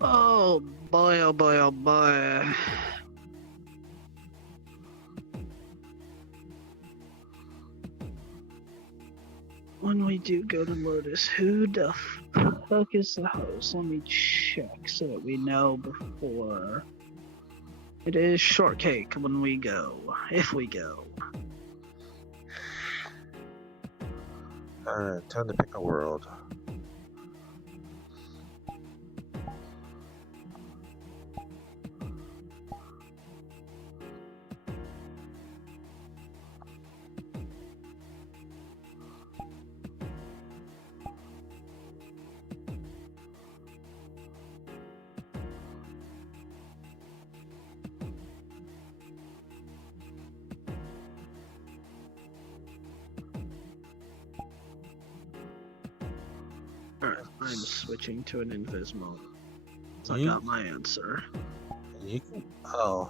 Oh boy, oh boy, oh boy. When we do go to Lotus, who the fuck is the host? Let me check so that we know before. It is Shortcake when we go, if we go. Alright, time to pick a world. Alright, I'm switching to an invis mode. So I You- got my answer. You can. Oh.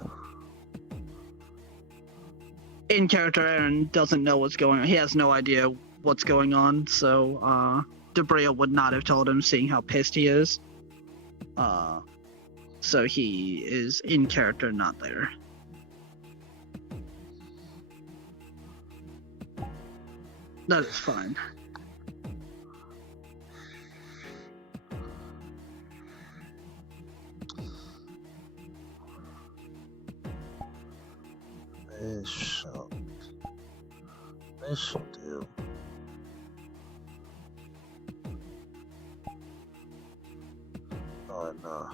In character, Aaron doesn't know what's going on. He has no idea what's going on, so Debria would not have told him, seeing how pissed he is. So he is in character, not there. That is fine. This shall do. Oh no.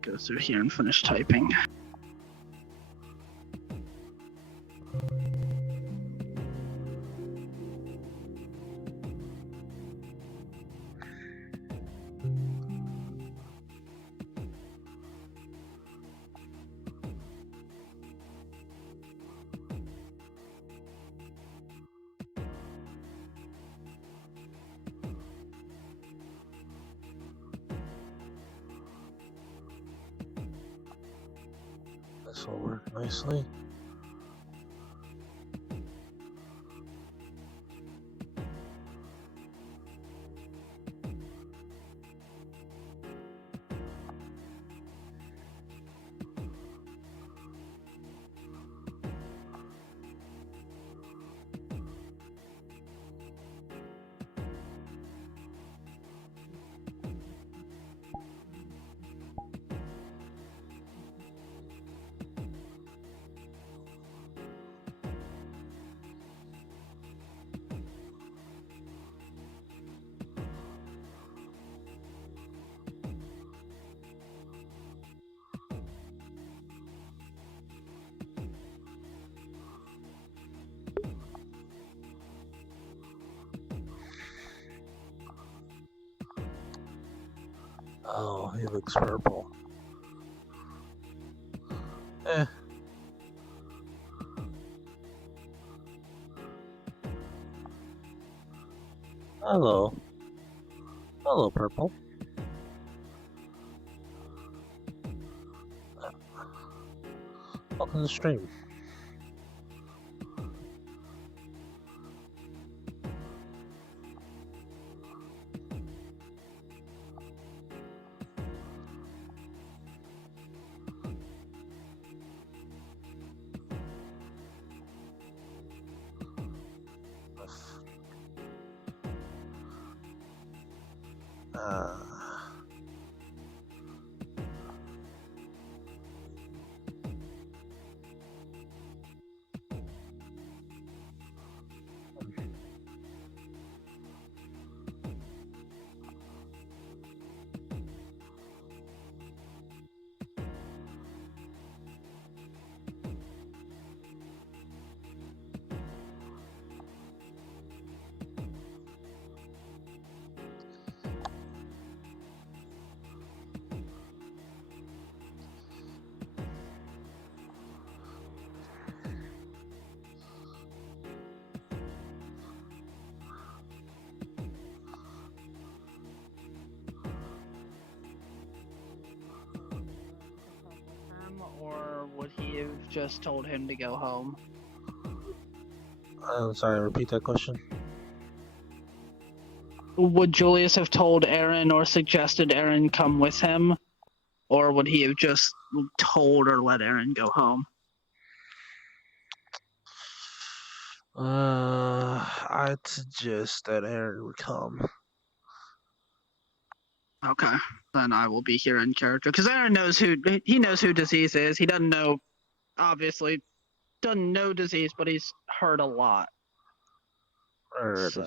Go through here and finish typing. This will work nicely. Oh, he looks purple. Eh. Hello. Hello, purple. Welcome to the stream. Uh, have just told him to go home? I'm sorry, repeat that question. Would Julius have told Aaron or suggested Aaron come with him? Or would he have just told or let Aaron go home? I'd suggest that Aaron would come. Okay, then I will be here in character. Because Aaron knows who Disease is. He doesn't know, obviously, doesn't know Disease, but he's heard a lot. Alrighty. So,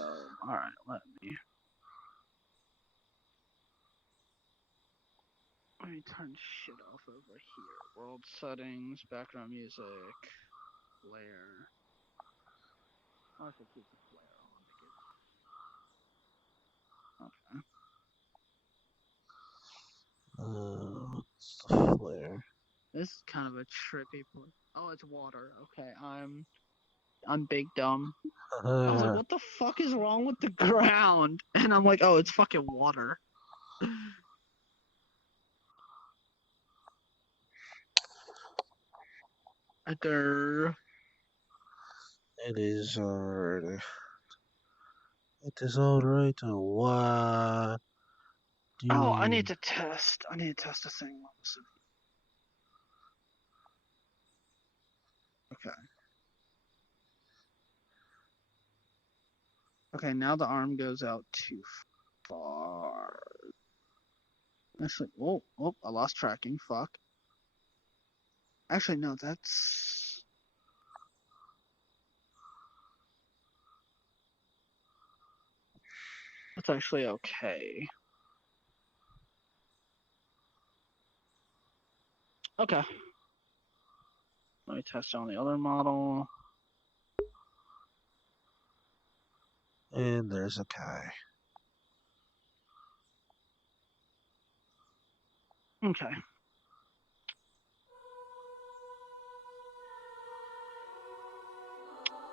alright, let me turn shit off over here. World settings, background music, flare. I should keep the flare on. Okay. What's the flare? This is kind of a trippy place. Oh, it's water. Okay, I'm big dumb. I was like, what the fuck is wrong with the ground? And I'm like, oh, it's fucking water. There. It is alright. It is alright. What do Oh, you... I need to test a thing. Okay. Okay, now the arm goes out too far. Actually, oh, I lost tracking. Fuck. Actually, no, that's actually okay. Okay. Let me test on the other model. And there's a guy. Okay.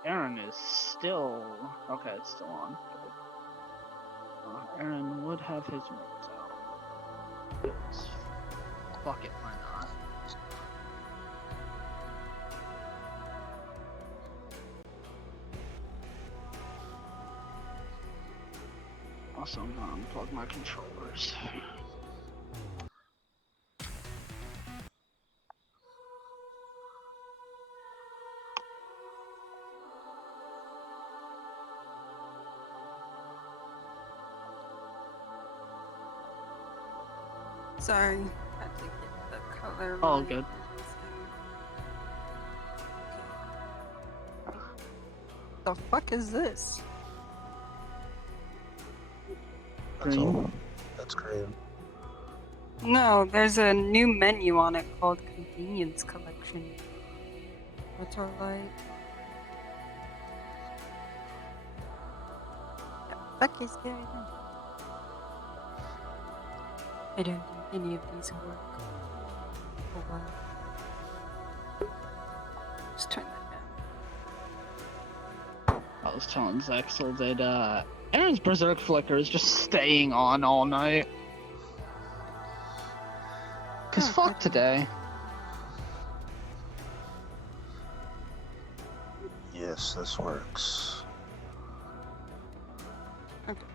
Aaron is still okay. It's still on. Aaron would have his modes out. Yes. Fuck it, why not? Also, I'm gonna unplug my controllers. Sorry, had to get the color. All right good. and everything. Okay. The fuck is this? That's Green. all. That's green. No, there's a new menu on it called Convenience Collection. What's our light? The fuck is going on? I don't think any of these work. Oh wow. Just turn that down. I was telling Zexel that Aaron's Berserk Flicker is just staying on all night. Cause Oh, fuck good. today. Yes, this works. Okay.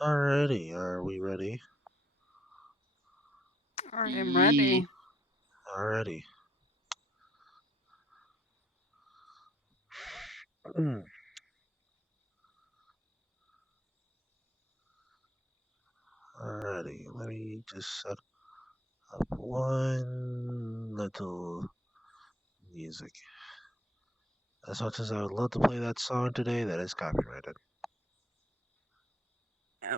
Alrighty, are we ready? Alright, I'm ready. Alrighty. Alrighty, let me just set up one little music. As much as I would love to play that song today, that is copyrighted.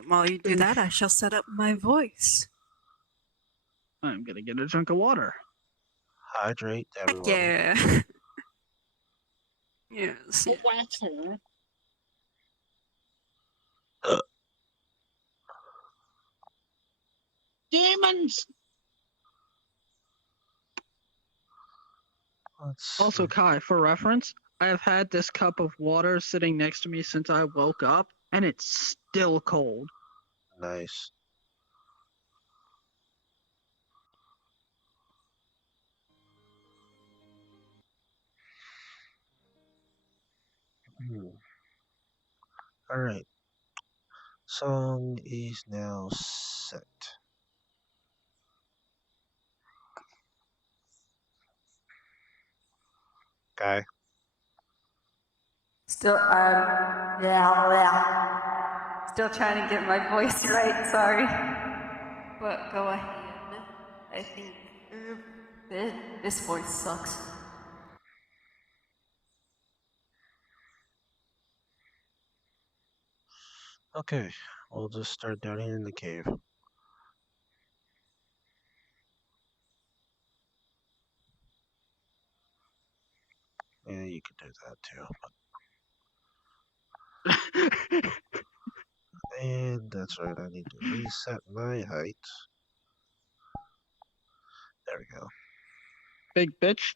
While you do that, I shall set up my voice. I'm gonna get a drink of water. Hydrate, Heck everyone. yeah. Yes. Demons! Also, Kai, for reference, I have had this cup of water sitting next to me since I woke up, and it's still cold. Nice. Alright. Song is now set. Okay. Still, yeah. Still trying to get my voice right. Sorry, but go ahead. I think this voice sucks. Okay. We'll just start down here in the cave. Yeah, you could do that too. And that's right, I need to reset my height. There we go. Big bitch.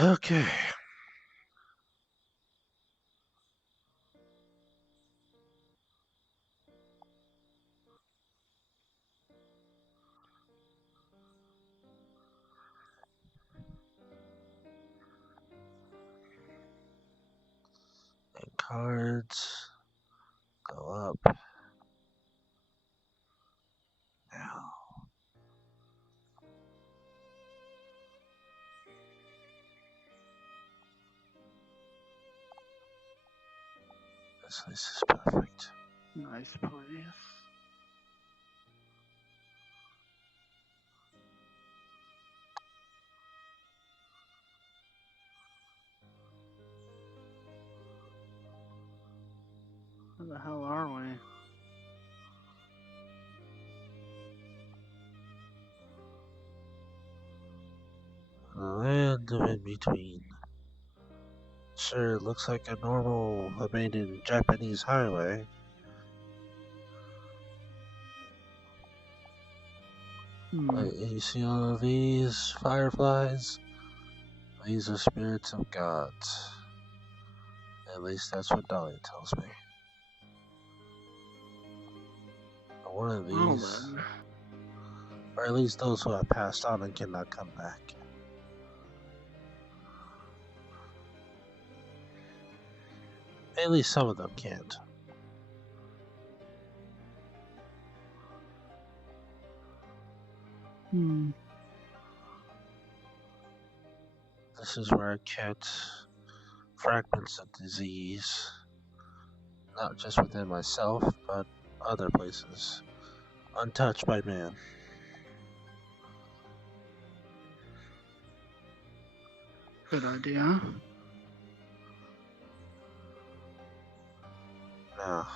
Okay. And cards go up. Now. This place is perfect. Nice place. Where the hell are we? Land of in between. Sure, it looks like a normal abandoned Japanese highway. But you see all of these fireflies? These are spirits of gods. At least that's what Dahlia tells me. But one of Well these, then. or at least those who have passed on and cannot come back. At least some of them can't. This is where I kept fragments of disease, not just within myself, but other places, untouched by man. Good idea. Now,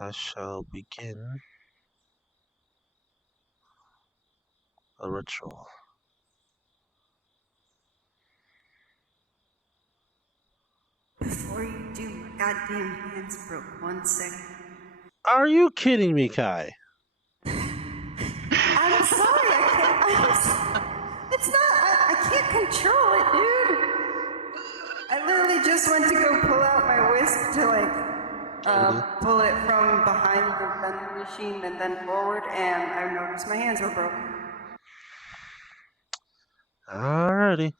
I shall begin a ritual. Before you do, my goddamn hands broke. 1 second. Are you kidding me, Kai? I'm sorry, I can't. It's not. I can't control it, dude. I literally just went to go pull out my whisk to pull it from behind the vending machine and then forward, and I noticed my hands were broken. Alrighty.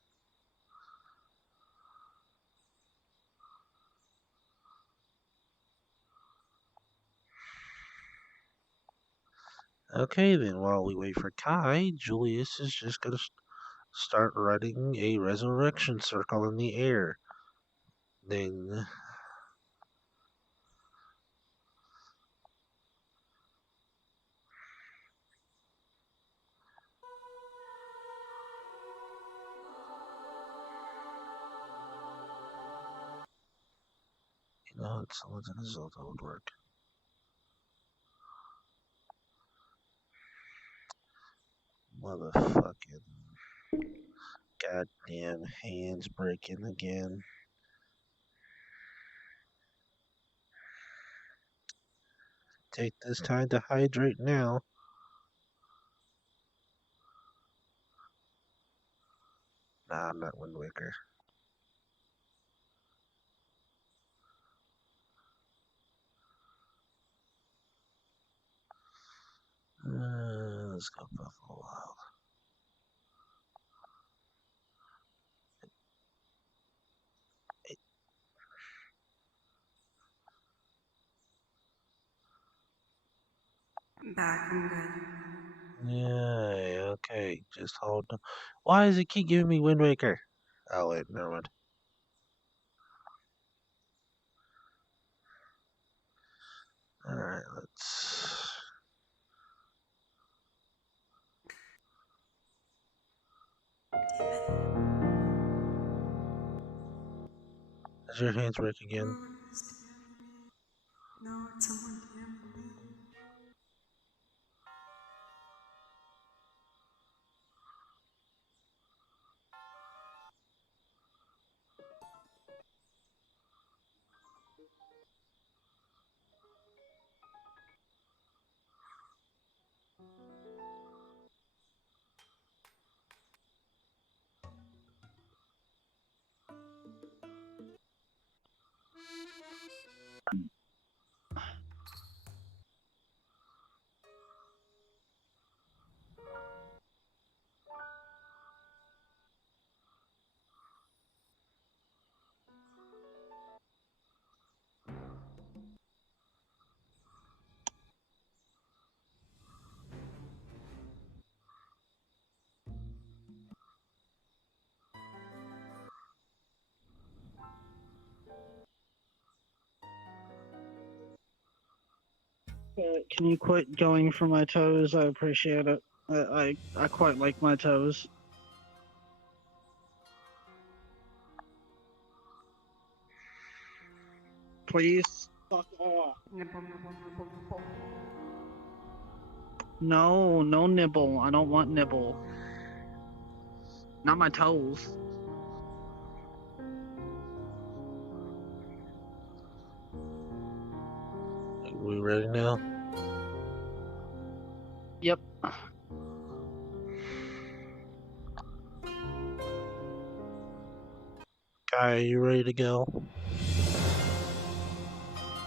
Okay, then while we wait for Kai, Julius is just gonna start writing a resurrection circle in the air. Then, you know, it's someone's in a Zelda would work. Motherfucking goddamn hands breaking again. take this time to hydrate now. Nah, I'm not Wind Waker. Let's go Buffalo Wild. I'm back. I'm good. Yeah, okay. Just hold on. Why does it keep giving me Wind Waker? Oh, wait, never mind. Alright, let's. Does your hands work again? No, it's someone DMing me. Can you quit going for my toes? I appreciate it. I quite like my toes. Please. Fuck off. Nibble, nibble, nibble, nibble. No, no nibble. I don't want nibble. Not my toes. Are we ready now? Yep. Kai, are you ready to go?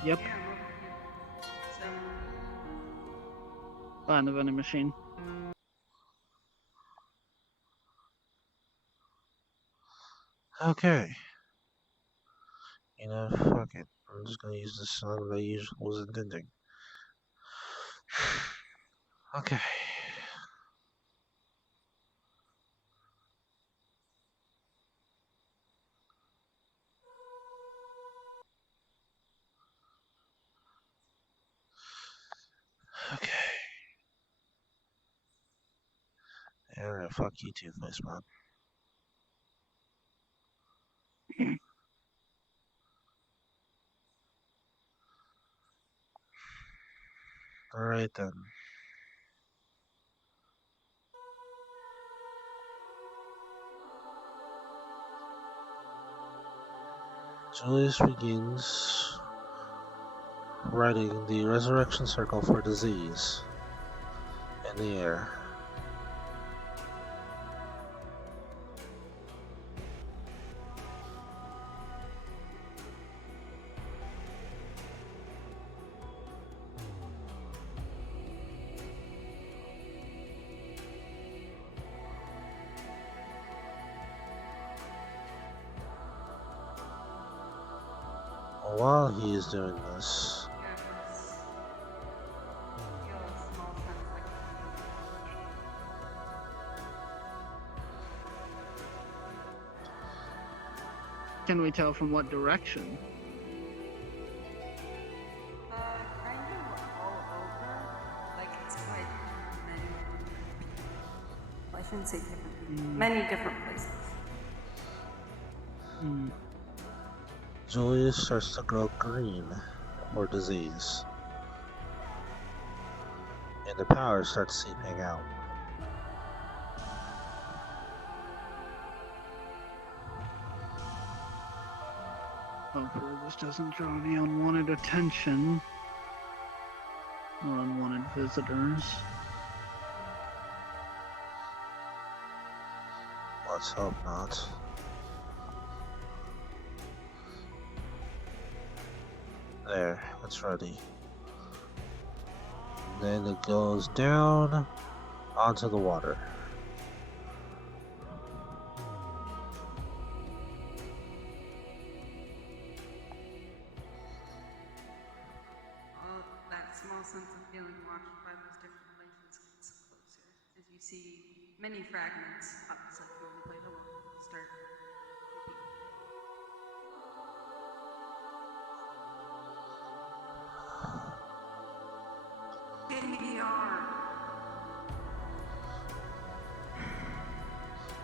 Yep. Yeah, I'm over here. So, Find the vending machine. Okay. You know, fuck it. I'm just gonna use the song that I usually was intending. Okay. Okay. Alright, fuck you too, Voice Mod. Alright then. Julius begins writing the resurrection circle for disease in the air. While he is doing this, yeah, because feel a small sense like Can we tell from what direction? kind of all over. Like it's quite many different people. Well, I shouldn't say different people. Many different places. Hmm. Julius starts to grow green for disease. And the power starts seeping out. Hopefully this doesn't draw the unwanted attention. or unwanted visitors. Let's hope not. There, it's ready. Then it goes down onto the water. Well, that small sense of feeling watched by those different places gets closer as you see many fragments, just like you only played alone, start repeating. KDR.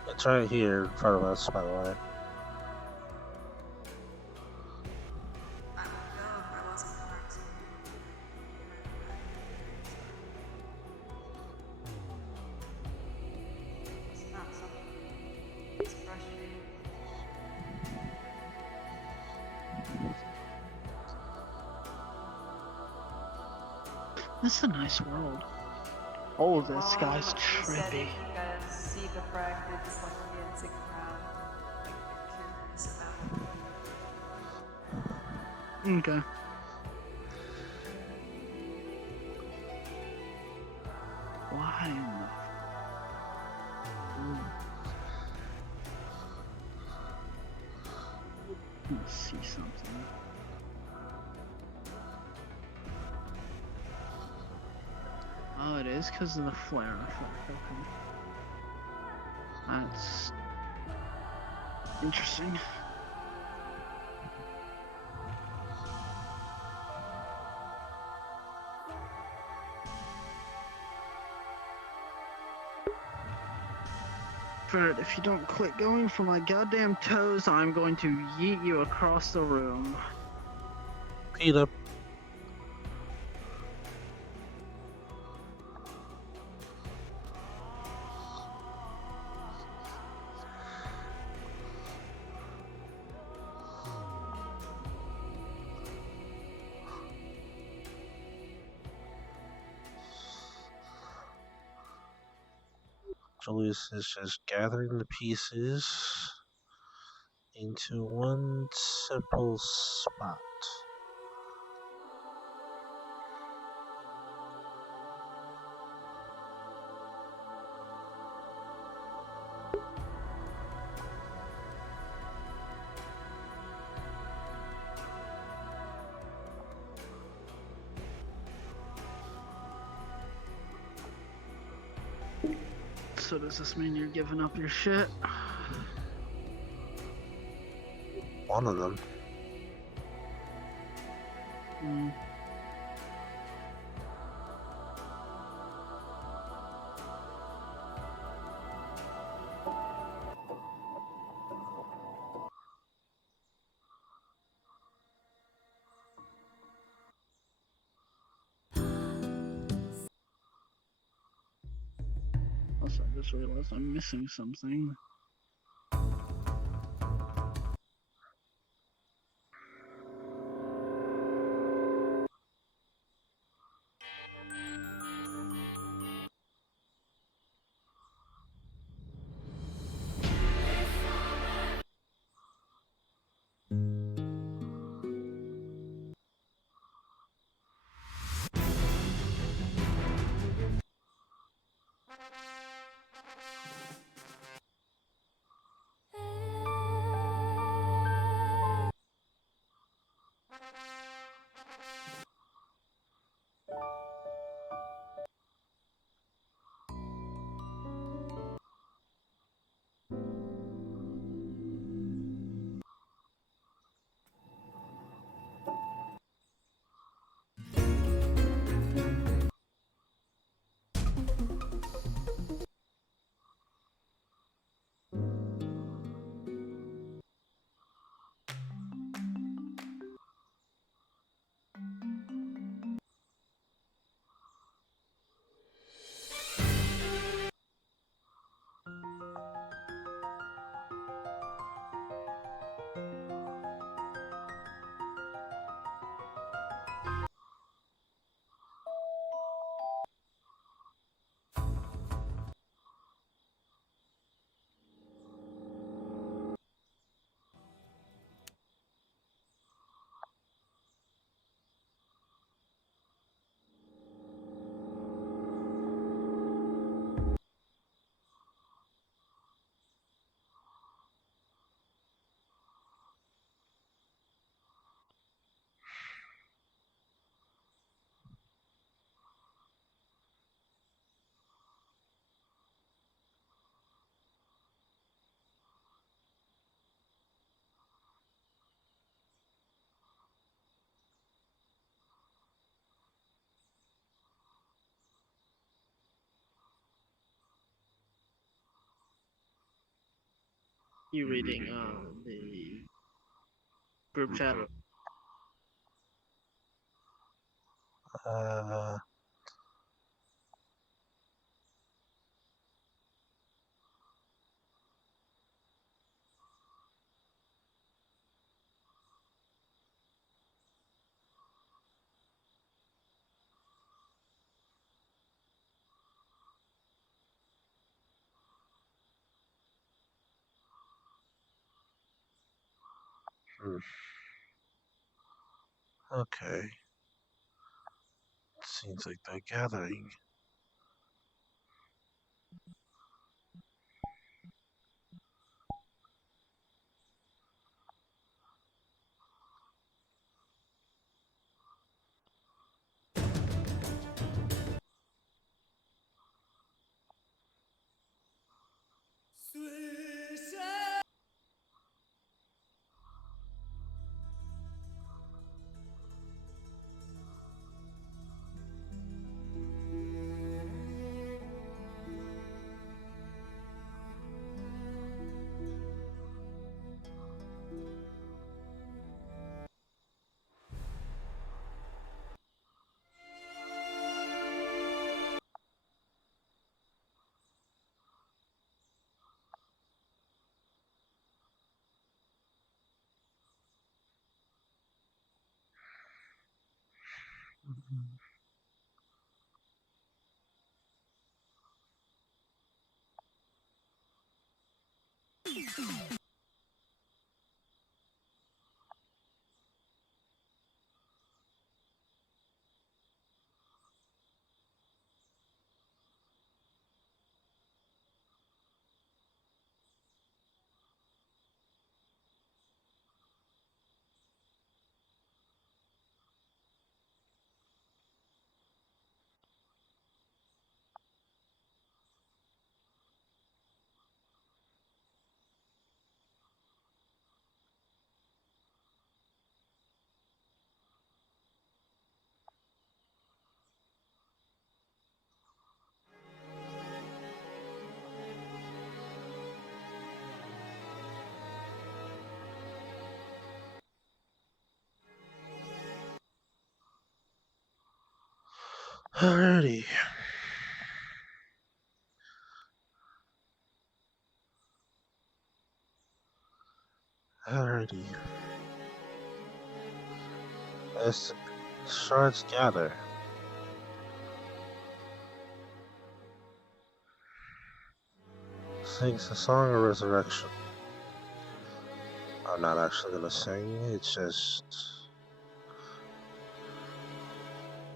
It's right here in front of us, by the way. I would go if I wasn't relaxing. It's not something. It's frustrating. This is a nice world. Oh, this guy's You said if trippy. you guys see the fragments like dancing around, like you're curious about. Okay. Why in the... Ooh. Let's see something. Oh, it is because of the flare effect. Okay. That's interesting. Fred, if you don't quit going for my goddamn toes, I'm going to yeet you across the room. Peter. Julius is just gathering the pieces into one simple spot. So does this mean you're giving up your shit? One of them. Mm. Also, I just realized I'm missing something. You reading the group chat? Uh, hmm, okay. Seems like they're gathering. Alrighty. Alrighty. As the shards gather, sings the song of resurrection. I'm not actually gonna sing, it's just.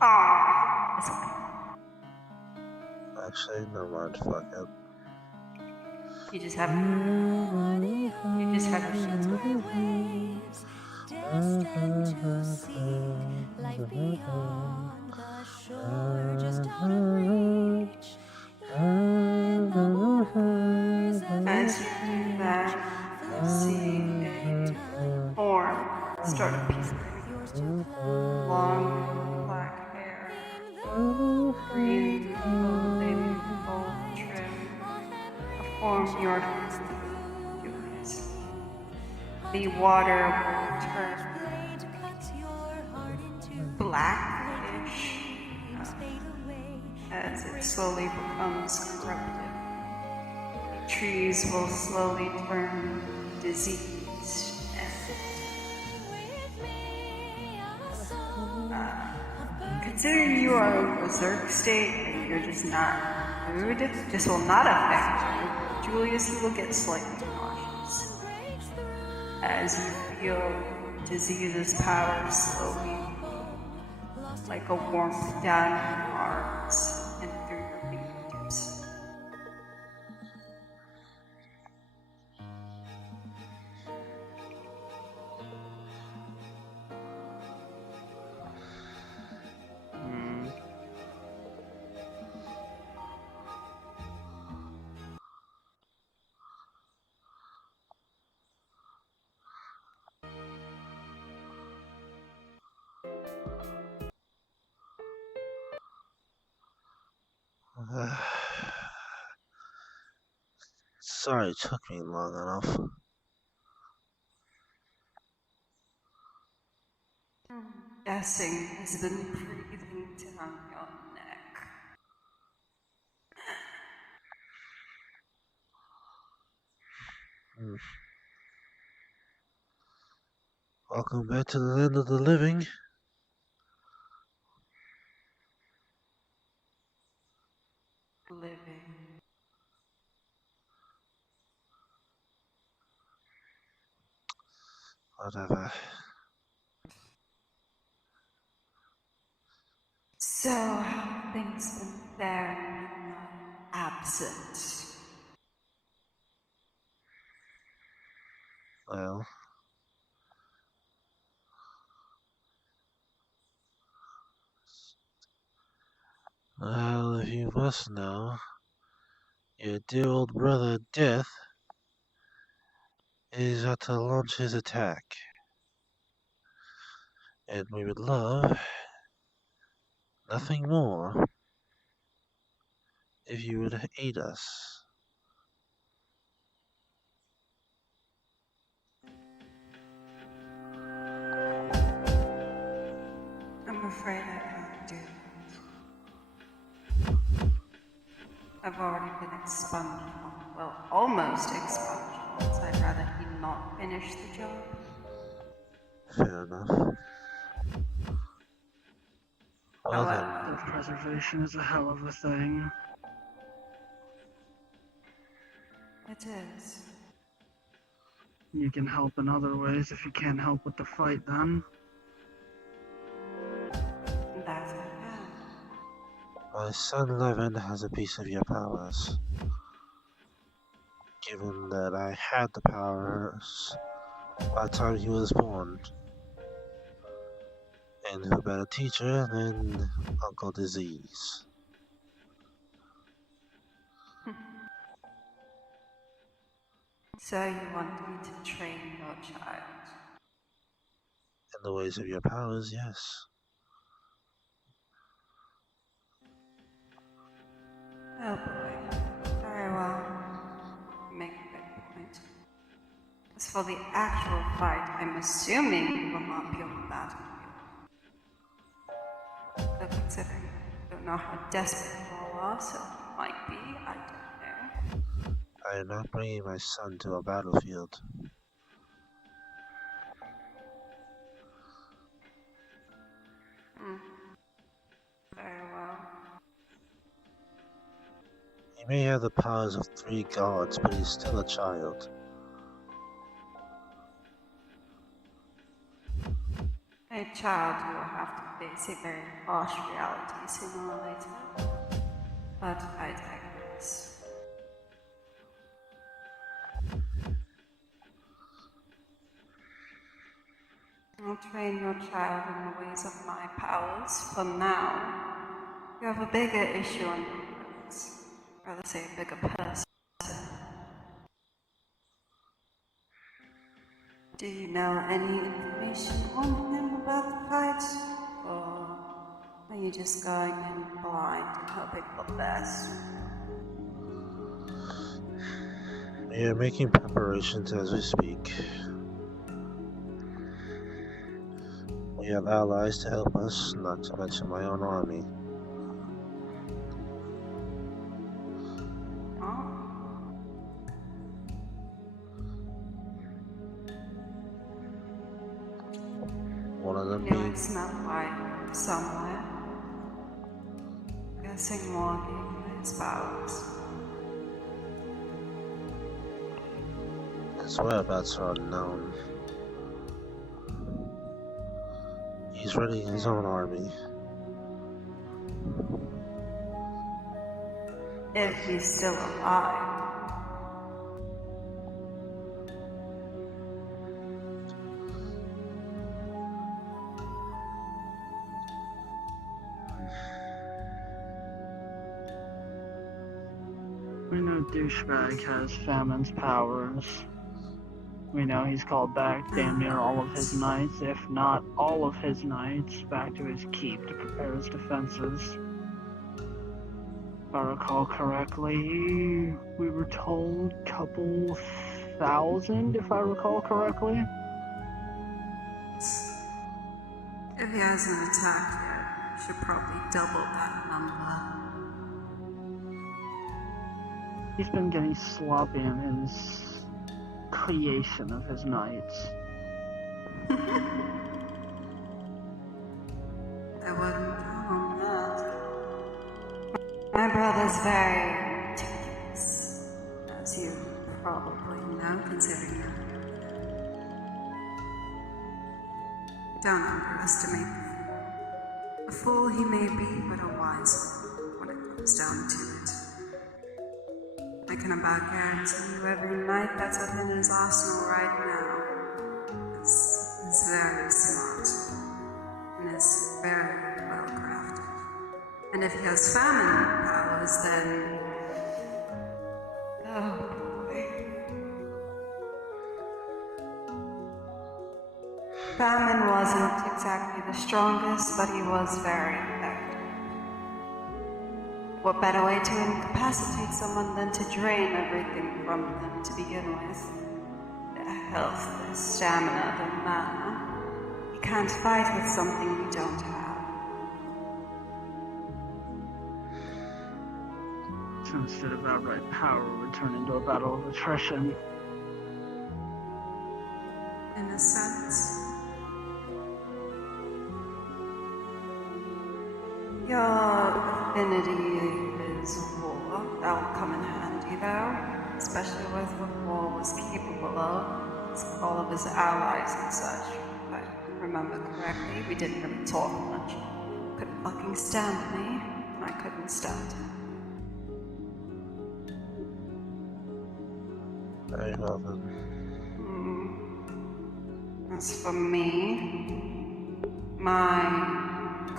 Ah. Actually, never mind, fuck it. You just have. You just have a Destined to see life beyond the shore, just out of reach. In the waters of as you do that, you see a form start appearing. yours to Long black hair, green clothing, gold trim, a form you are familiar to his. The water will turn blackish as it slowly becomes corrupted. The trees will slowly turn diseased and considering you are in a berserk state and you're just not rude, this will not affect you. Julius, you will get slightly nauseous as you feel disease's power slowly, like a warmth down your arms and through your fingertips. Sorry it took me long enough. guessing has been breathing down your neck. Welcome back to the land of the living. Living. Whatever. So, how have things been faring in my absence? Well, if you must know, your dear old brother Death is about to launch his attack. And we would love nothing more if you would aid us. I'm afraid I can't do that. I've already been expunged once. Well, almost expunged once. I'd rather he not finish the job. Fair enough. Well then, Self-preservation is a hell of a thing. It is. You can help in other ways if you can't help with the fight then. That I can. my son Levin has a piece of your powers. Given that I had the powers by the time he was born. And who better teacher than Uncle Disease? So you want me to train your child? In the ways of your powers, yes. Oh boy. Very well. You make a good point. As for the actual fight, I'm assuming you will not be on the battlefield. Though considering I don't know how desperate you all are, so you might be, I don't know. I am not bringing my son to a battlefield. Very well. He may have the powers of 3 gods, but he's still a child. A child who will have to face a very harsh reality sooner or later. But I digress. I'll train your child in the ways of my powers. For now, you have a bigger issue on your hands. Rather say a bigger person. Do you know any information on him about the fight? Or are you just going in blind and hoping for the best? We are making preparations as we speak. We have allies to help us, not to mention my own army. One of them Knew being I smelled wine somewhere. Guessing more gave you his powers. his whereabouts are unknown. He's running his own army. If he's still alive. We know Douchebag has Famine's powers. We know he's called back damn near all of his knights, if not all of his knights, back to his keep to prepare his defenses. If I recall correctly, we were told couple thousand, if I recall correctly. If he hasn't attacked yet, you should probably double that number. He's been getting sloppy in his creation of his nights. I wouldn't count that. My brother's very meticulous, as you probably know, considering that. Don't underestimate the fool he may be, but a wise one when it comes down to it. I can about guarantee you every night that's within his arsenal right now is very smart and is very well crafted. And if he has famine powers, then oh boy. Famine wasn't exactly the strongest, but he was very effective. What better way to incapacitate someone than to drain everything from them to begin with? Their health, their stamina, their mana. You can't fight with something you don't have. So instead of outright power, would turn into a battle of attrition. In a sense. Your affinity is war. That will come in handy, though. Especially with what war was capable of. It's all of his allies and such. If I remember correctly, we didn't really talk much. Couldn't fucking stand me, and I couldn't stand him. Very well then. As for me, my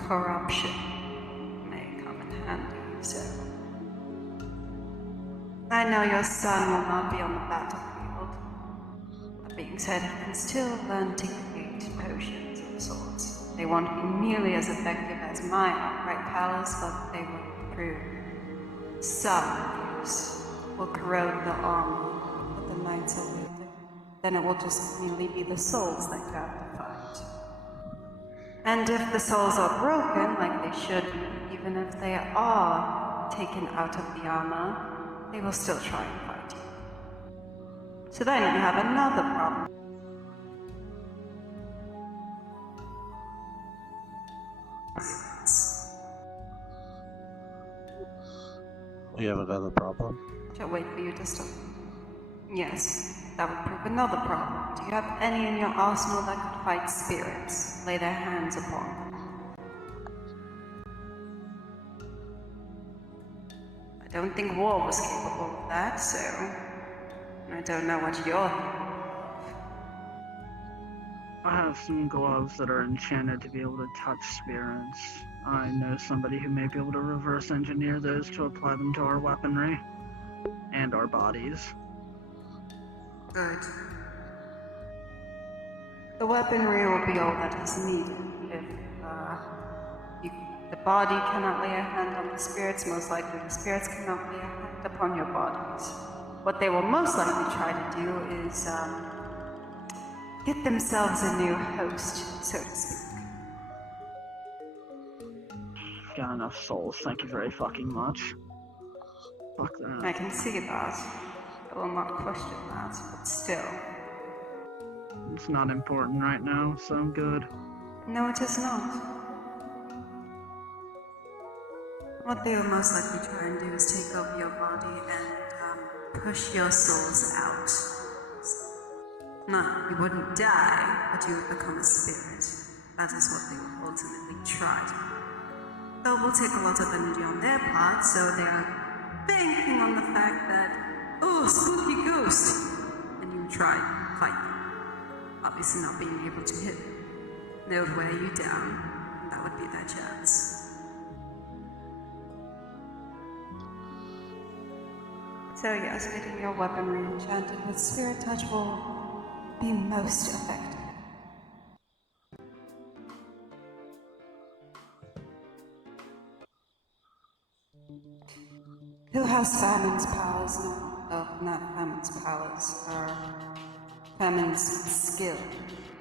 corruption may come in handy, so. I know your son will not be on the battlefield. That being said, he can still learn to create potions of sorts. They won't be nearly as effective as my outright powers, but they will prove some use. Will corrode the armor that the knights are wielding. Then it will just merely be the souls that go out to fight. And if the souls are broken, like they should be, even if they are taken out of the armor, they will still try and fight you. So then you have another problem. We have another problem. Shall wait for you to stop. Yes, that would prove another problem. Do you have any in your arsenal that could fight spirits, lay their hands upon them? I don't think war was capable of that, so I don't know what you're. I have some gloves that are enchanted to be able to touch spirits. I know somebody who may be able to reverse engineer those to apply them to our weaponry and our bodies. Good. The weaponry will be all that is needed. If the body cannot lay a hand on the spirits, most likely the spirits cannot lay a hand upon your bodies. What they will most likely try to do is get themselves a new host, so to speak. Got enough souls, thank you very fucking much. Fuck that. I can see that. I will not question that, but still. It's not important right now, so I'm good. No, it is not. What they will most likely try and do is take over your body and push your souls out. No, you wouldn't die, but you would become a spirit. That is what they will ultimately try to do. So it will take a lot of energy on their part, so they are banking on the fact that, oh, spooky ghost! And you try and fight them. Obviously not being able to hit them. They would wear you down, and that would be their chance. So yes, getting your weaponry enchanted with spirit touch will be most effective. Who has Famine's powers now? Oh, not Famine's powers, or Famine's skill.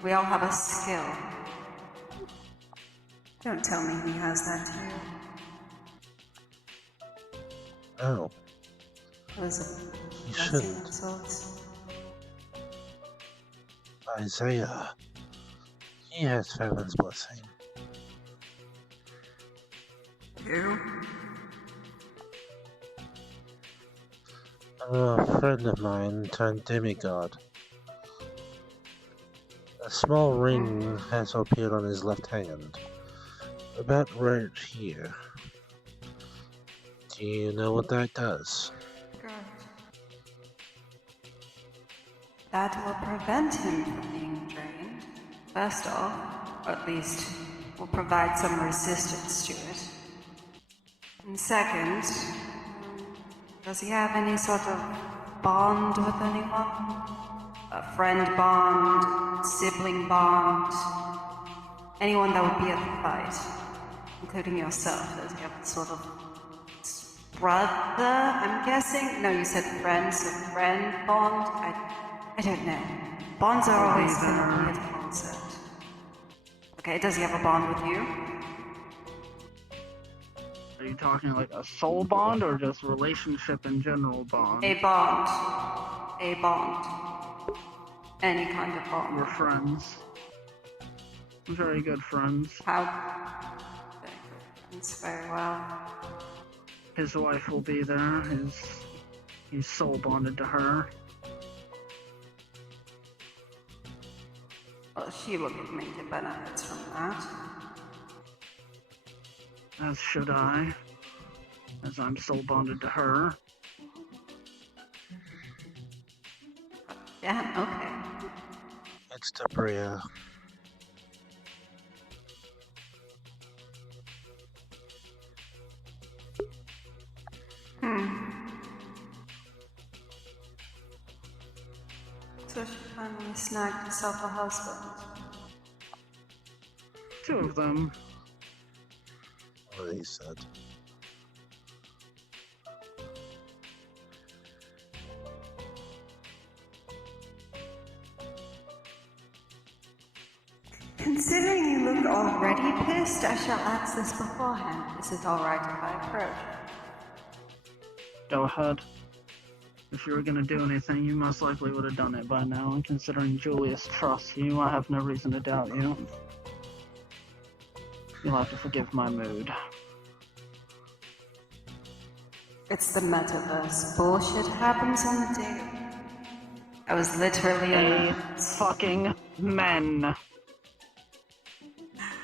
We all have a skill. Don't tell me he has that too. No, It was a he blessing shouldn't. of sorts. Isaiah, he has Fallon's blessing. Who? A friend of mine turned demigod. A small ring has appeared on his left hand, about right here. Do you know what that does? Good. That will prevent him from being drained. First off, or at least will provide some resistance to it. And second, does he have any sort of bond with anyone? A friend bond, sibling bond, anyone that would be at the fight, including yourself. Does he have a sort of brother, I'm guessing? No, you said friend, so friend bond? I don't know. Bonds are always a weird concept. Okay, does he have a bond with you? Are you talking like a soul bond or just relationship in general bond? A bond. A bond. Any kind of bond. We're friends. Very good friends. How? Very good friends, very well. His wife will be there. He's soul bonded to her. Well, she will get major benefits from that. As should I. As I'm soul bonded to her. Yeah, okay. It's Debria. So she finally snagged herself a husband. Two of them. What he said. Considering you look already pissed, I shall ask this beforehand. Is it alright if I approach? Go ahead. If you were gonna do anything, you most likely would have done it by now, and considering Julius trusts you, I have no reason to doubt you. You'll have to forgive my mood. It's the metaverse. Bullshit happens on the daily. I was literally A fucking men.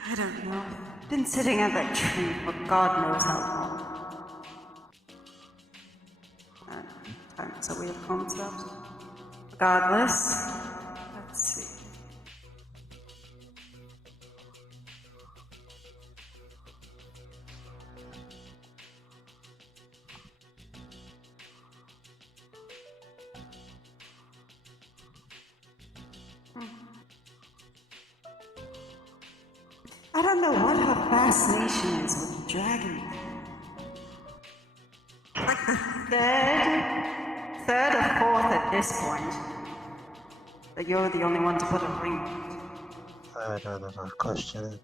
I don't know. Been sitting at that tree for God knows how long. Time's a weird concept. Regardless, let's see. I don't know what her fascination is with the dragon. Like the third or fourth at this point. That you're the only one to put a ring on it. I don't know, question it.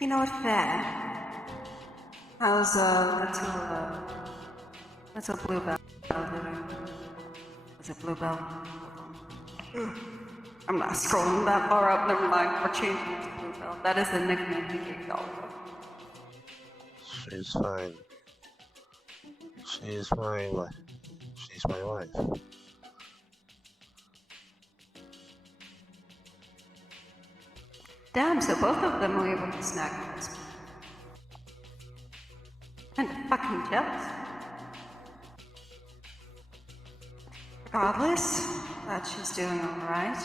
You know what, fair. How's little Bluebell doing? Is it Bluebell? I'm not scrolling that far up, never mind. We're changing it to Bluebell. That is the nickname he gave Dahlia. She's fine. She's my wife. She's my wife. Damn, so both of them were able to snag this. And fucking jealous. Regardless, glad she's doing alright.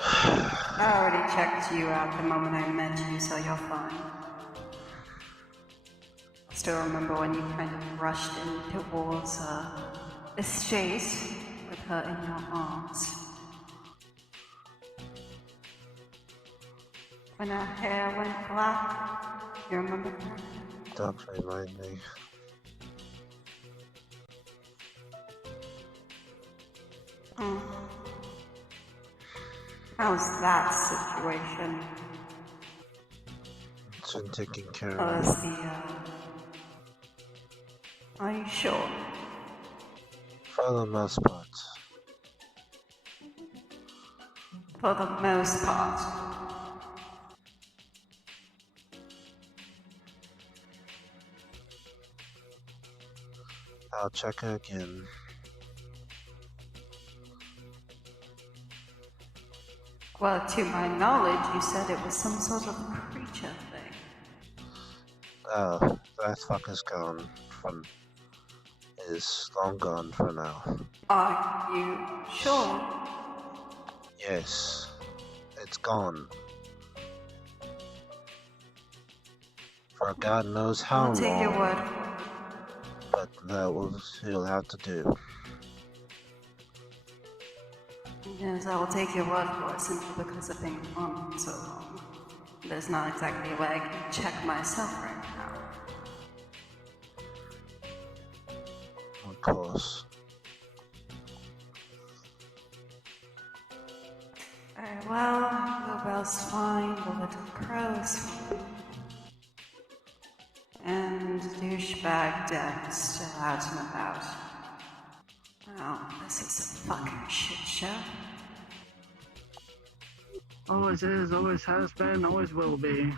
I already checked you out the moment I met you, so you're fine. I still remember when you kind of rushed in towards estate with her in your arms. When her hair went black, you remember that? Don't remind me. How's that situation? It's been taken care Oh, of. that's the, Are you sure? For the most part. For the most part. I'll check again. Well, to my knowledge, you said it was some sort of creature thing. Oh, that fucker's gone. Is long gone for now. Are you sure? Yes, it's gone. For God knows how I'll take your long. word. But that will he'll have to do. Yes, I will take your word for it simply because I've been gone so long. There's not exactly a way I can check myself right now. Of course. Very well, Bluebell's fine, the little crow's fine. And douchebag Dex still out and about. Wow, this is a fucking shit show. Always is, always has been, always will be.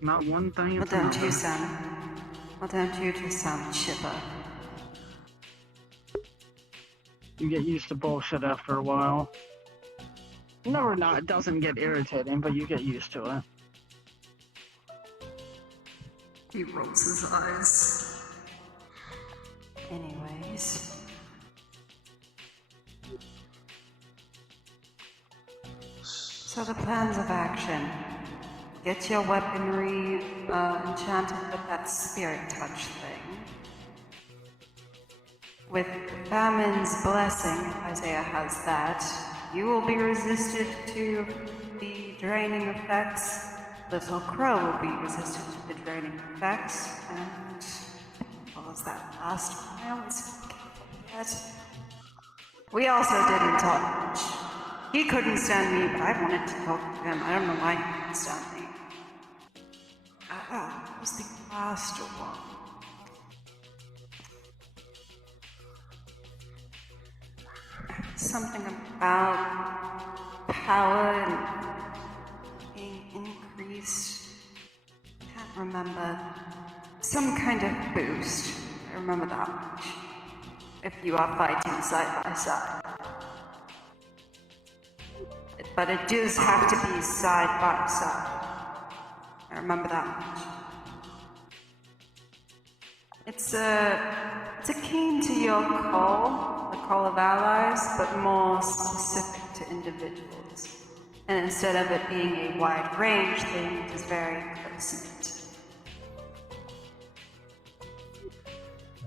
Not one thing. What don't you just sound chipper? You get used to bullshit after a while. No or not, it doesn't get irritating, but you get used to it. He rolls his eyes. Anyways. So the plans of action. Get your weaponry enchanted with that spirit touch thing. With Famine's blessing, Isaiah has that, you will be resisted to the draining effects. Little Crow will be resistant to the draining effects, and what was that last one? I always forget. We also didn't talk much. He couldn't stand me, but I wanted to talk to him. I don't know why he couldn't stand me. What was the last one? Something about power and being increased. Can't remember. Some kind of boost. I remember that much. If you are fighting side by side. But it does have to be side by side. I remember that much. It's akin to your call, the call of allies, but more specific to individuals. And instead of it being a wide range thing, it is very close-knit.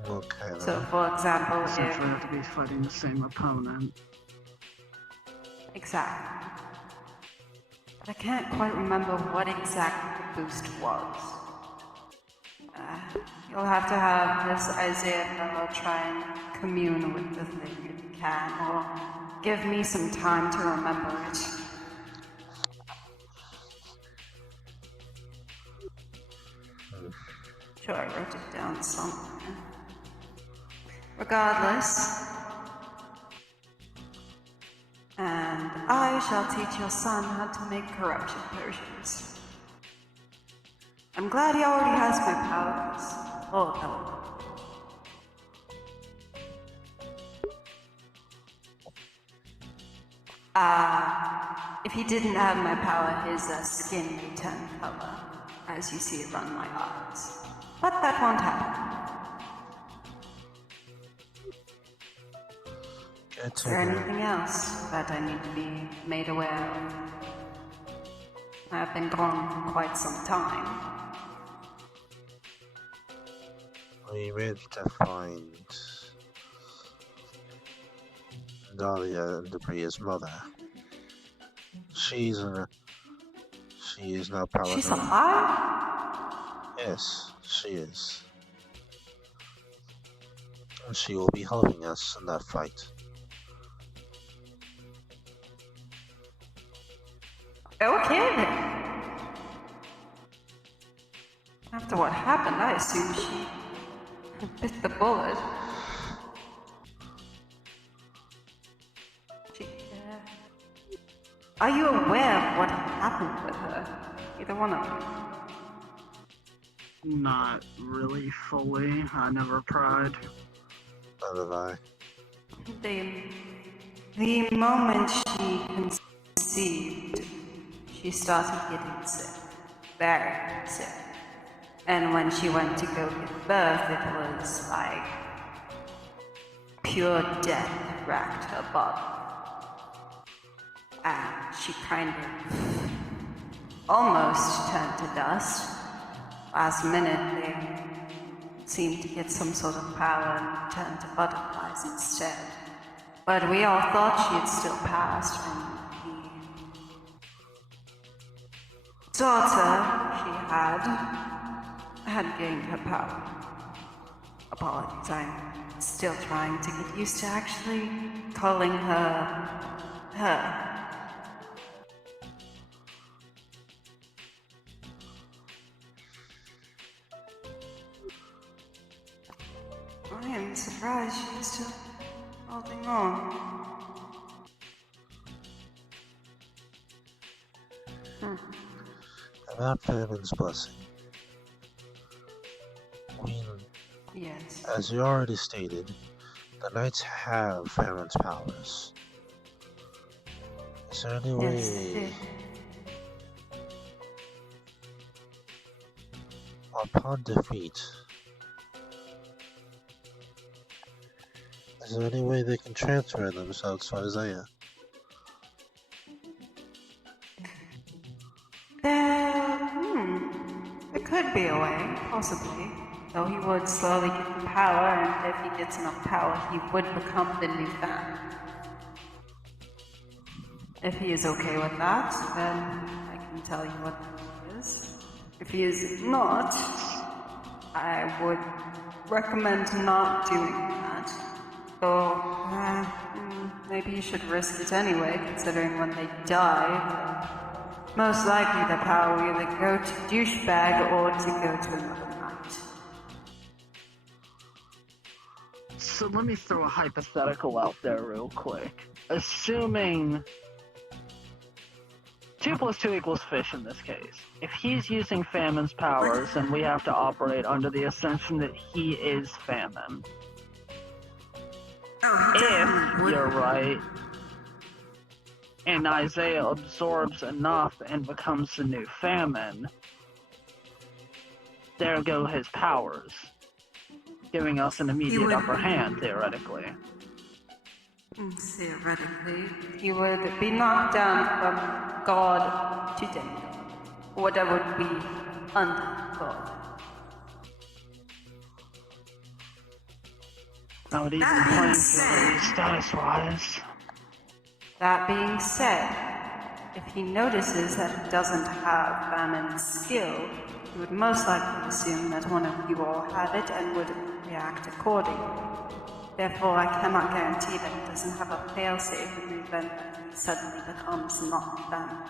Okay. So, for example, Essentially have to be fighting the same opponent. Exactly. But I can't quite remember what exactly the boost was. You'll have to have this Isaiah fellow try and commune with the thing if you can, or give me some time to remember it. Sure, I wrote it down somewhere. Regardless, and I shall teach your son how to make corruption potions. I'm glad he already has my powers. Oh, no. If he didn't have my power, his skin may turn color, as you see it run my eyes. But that won't happen. Is there anything else that I need to be made aware of? I have been gone for quite some time. We managed to find Dahlia and Debria's mother. She is now powered. She's alive? Yes, she is. And she will be helping us in that fight. Okay then. After what happened, I assume she bit the bullet. Are you aware of what happened with her? Either one of you? Not really fully. I never tried. Neither have I. The moment she conceived, she started getting sick. Very sick. And when she went to go give birth, it was like pure death racked her body. And she kind of almost turned to dust. Last minute, they seemed to get some sort of power and turned to butterflies instead. But we all thought she had still passed, and the daughter she had gained her power. Apologies, I'm still trying to get used to actually calling her her. I am surprised she's still holding on. About Famine's blessing. Queen, Yes. as you already stated, the Knights have Famine's powers. Is there any Yes, way... they did. Upon defeat, is there any way they can transfer themselves to Isaiah? There could be a way, possibly. Though he would slowly get the power, and if he gets enough power, he would become the new fan. If he is okay with that, then I can tell you what that is. If he is not, I would recommend not doing that. Though, maybe you should risk it anyway, considering when they die, most likely the power will either go to douchebag or to go to another knight. So let me throw a hypothetical out there real quick. Assuming 2 + 2 equals fish in this case. If he's using Famine's powers, then we have to operate under the assumption that he is Famine. If you're right, and Isaiah absorbs enough and becomes the new Famine, there go his powers, giving us an immediate upper hand, theoretically. Theoretically, he would be knocked down from God to demigod. Whatever would be under God. I would even claim status-wise. That being said, if he notices that he doesn't have Famine's skill, he would most likely assume that one of you all have it and would react accordingly. Therefore, I cannot guarantee that he doesn't have a failsafe in the event that he suddenly becomes not Famine.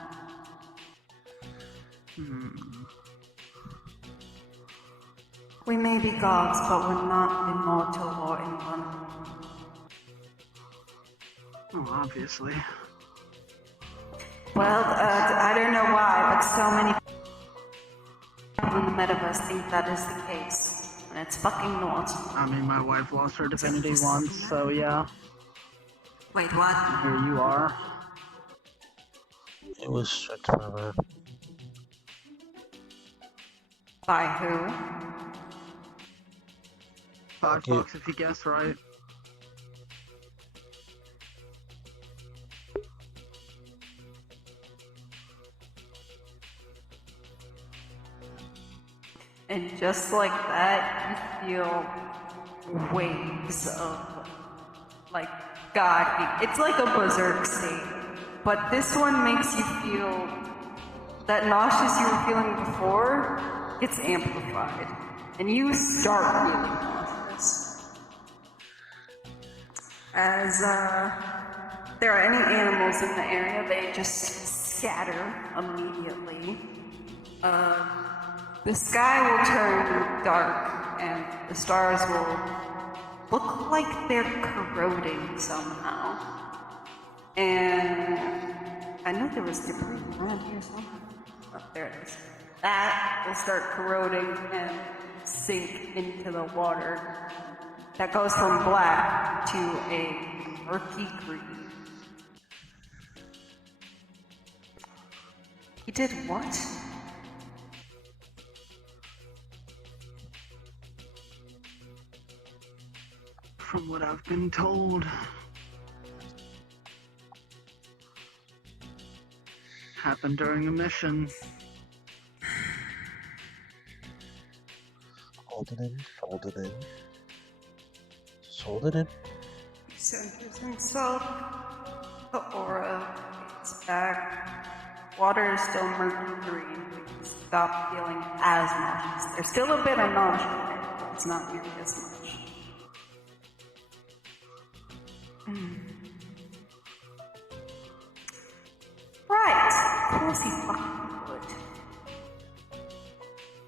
We may be gods, but we're not immortal or invulnerable. Oh, obviously. Well, I don't know why, but so many people in the metaverse think that is the case. And it's fucking not. I mean, my wife lost her divinity once, so yeah. Wait, what? Here you are. It was stripped from her. By who? $5 if you guess right. And just like that, you feel waves of, like, God. It's like a berserk state. But this one makes you feel that nauseous you were feeling before gets amplified. And you start feeling nauseous. As there are any animals in the area, they just scatter immediately. The sky will turn dark, and the stars will look like they're corroding somehow. And I know there was debris around here somewhere. Oh, there it is. That will start corroding and sink into the water. That goes from black to a murky green. He did what? From what I've been told, happened during a mission. Hold it in, hold it in. Just hold it in. He centers himself. The aura fades back. Water is still murky green, but you stop feeling as nauseous. There's still a bit of nausea there, but it's not nearly as much. Right, of course he fucking would.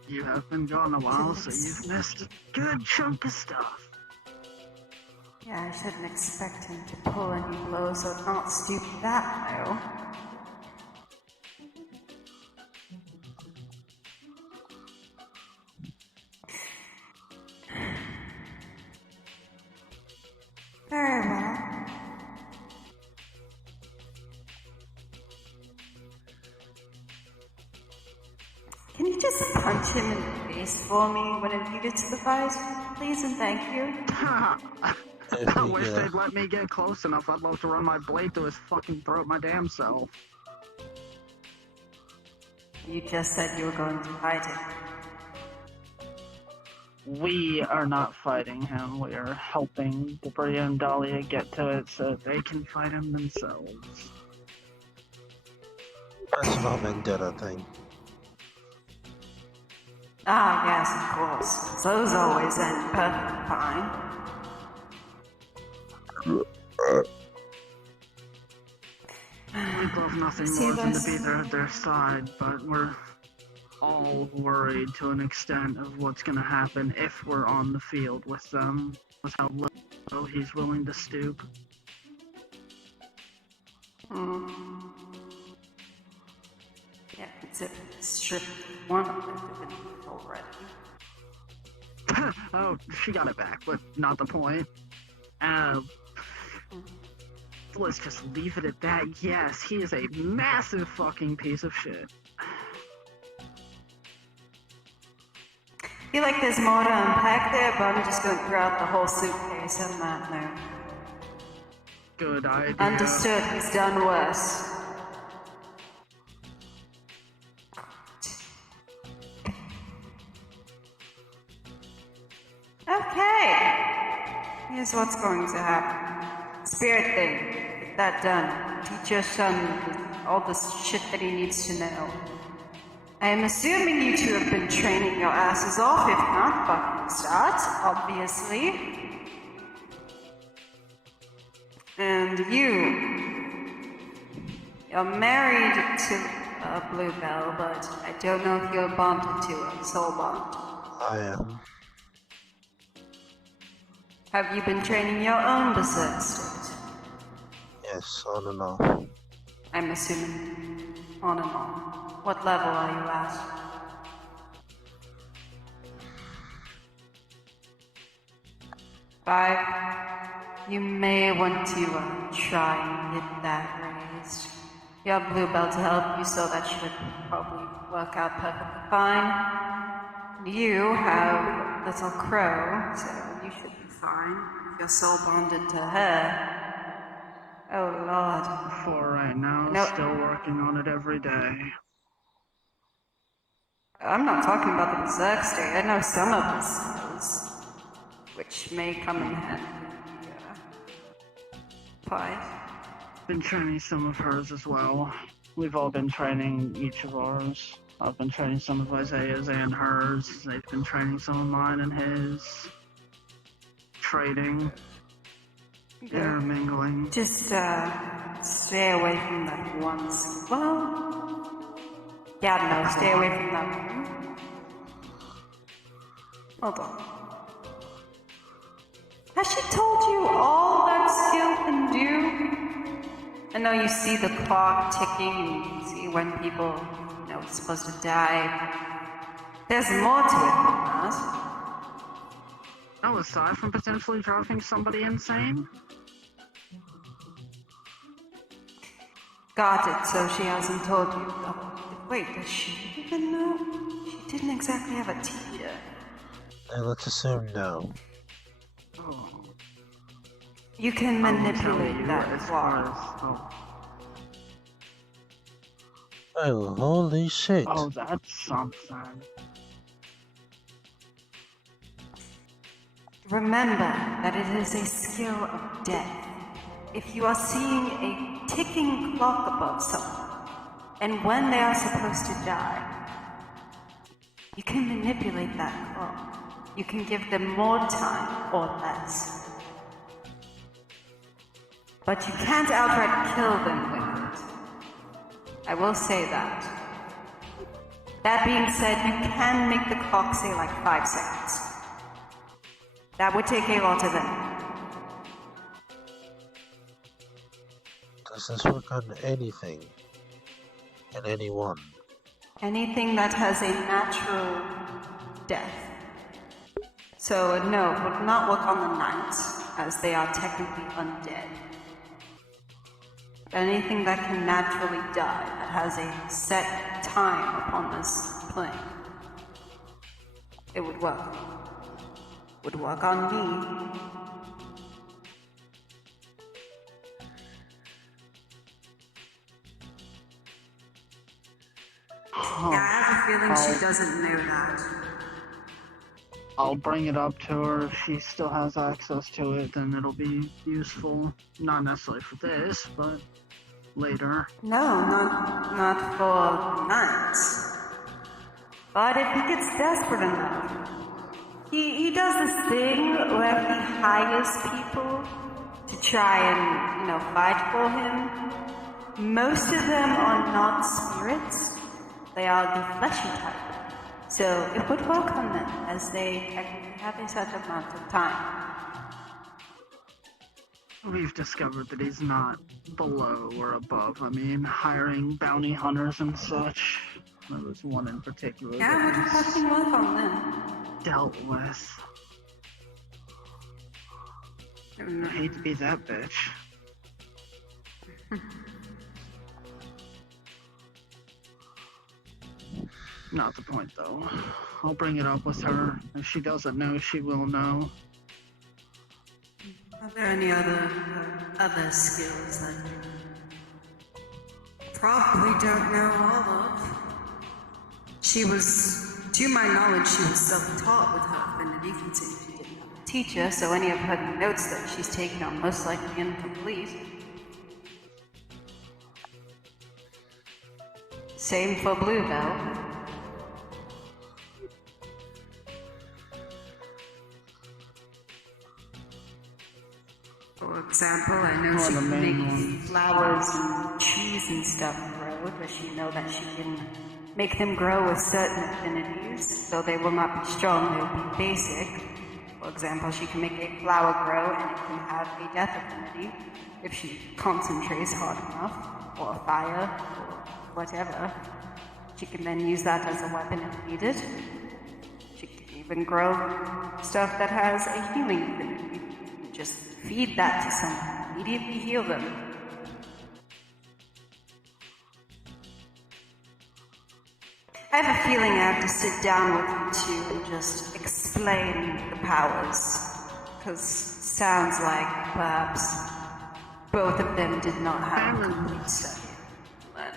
You have been gone a while, so you've missed a good chunk of stuff. Yeah, I shouldn't expect him to pull any blows or not stoop that low. Very well. Can you just punch him in the face for me whenever you get to the visor, please and thank you? I wish they'd let me get close enough. I'd love to run my blade through his fucking throat my damn self. You just said you were going to fight him. We are not fighting him. We are helping Debris and Dahlia get to it so they can fight him themselves. Personal vendetta thing. Ah, yes, of course. Those always end perfectly fine. We'd love nothing more than to be there at their side, but we're all worried to an extent of what's going to happen if we're on the field with them, with how low he's willing to stoop. Yeah, it's a strip one of it already. Oh, she got it back, but not the point. Let's just leave it at that. Yes, he is a massive fucking piece of shit. I feel like there's more to unpack there, but I'm just going to throw out the whole suitcase on that note. Good idea. Understood, he's done worse. Okay. Here's what's going to happen. Spirit thing. Get that done. Teach your son all the shit that he needs to know. I am assuming you two have been training your asses off, if not, fucking start, obviously. And you're married to Bluebell, but I don't know if you're bonded to her, soul bond. I am. Have you been training your own berserk state? Yes, on and off. I'm assuming on and on. What level are you at? Five. You may want to try and get that raised. You have Bluebell to help you, so that should probably work out perfectly fine. You have Little Crow, so you should be fine. You're soul bonded to her. Oh Lord. For right now, No. still working on it every day. I'm not talking about the berserk state. I know some of the skills, which may come in handy. Fight. Been training some of hers as well. We've all been training each of ours. I've been training some of Isaiah's and hers. They've been training some of mine and his. Trading. Intermingling. Just stay away from that one. Well, Yeah, no, stay away from that one. Hold on. Has she told you all that skill can do? I know you see the clock ticking, and you see when people, are supposed to die. There's more to it than that. Oh, aside from potentially driving somebody insane? Got it, so she hasn't told you. Oh, wait, does she even know? She didn't exactly have a teacher. Let's assume no. Oh. You can I will tell manipulate you that as far clock. Oh, holy shit. Oh, that's something. Remember that it is a skill of death. If you are seeing a ticking clock above someone, and when they are supposed to die, you can manipulate that clock. You can give them more time or less. But you can't outright kill them with it. I will say that. That being said, you can make the clock say like 5 seconds. That would take a lot of energy. Does this work on anything? And anyone? Anything that has a natural death. So no, it would not work on the knights, as they are technically undead. Anything that can naturally die, that has a set time upon this plane, it would work. Would work on me. Oh, Yeah, I have a feeling I'll- she doesn't know that. I'll bring it up to her. If she still has access to it, then it'll be useful. Not necessarily for this, but later. No, not for knights. But if he gets desperate enough, he does this thing where he hires people to try and, fight for him. Most of them are not spirits. They are the fleshy type. So it would work on them, as they have a certain amount of time. We've discovered that he's not below or above. I mean, hiring bounty hunters and such. There was one in particular Yeah, it would that he's fucking work on them. dealt with. I hate to be that bitch. Not the point, though. I'll bring it up with her. If she doesn't know, she will know. Are there any other skills that you probably don't know all of? She was, to my knowledge, she was self-taught with her affinity, considering she didn't have a teacher, so any of her notes that she's taken are most likely incomplete. Same for Bluebell. For example, I know she the can main make ones. flowers and trees and stuff grow. Does she know that she can make them grow with certain affinities, so they will not be strong, they will be basic? For example, she can make a flower grow and it can have a death affinity if she concentrates hard enough, or fire, or whatever. She can then use that as a weapon if needed. She can even grow stuff that has a healing affinity. Just feed that to someone, immediately heal them. I have a feeling I have to sit down with you two and just explain the powers. Because sounds like perhaps both of them did not have a complete study. But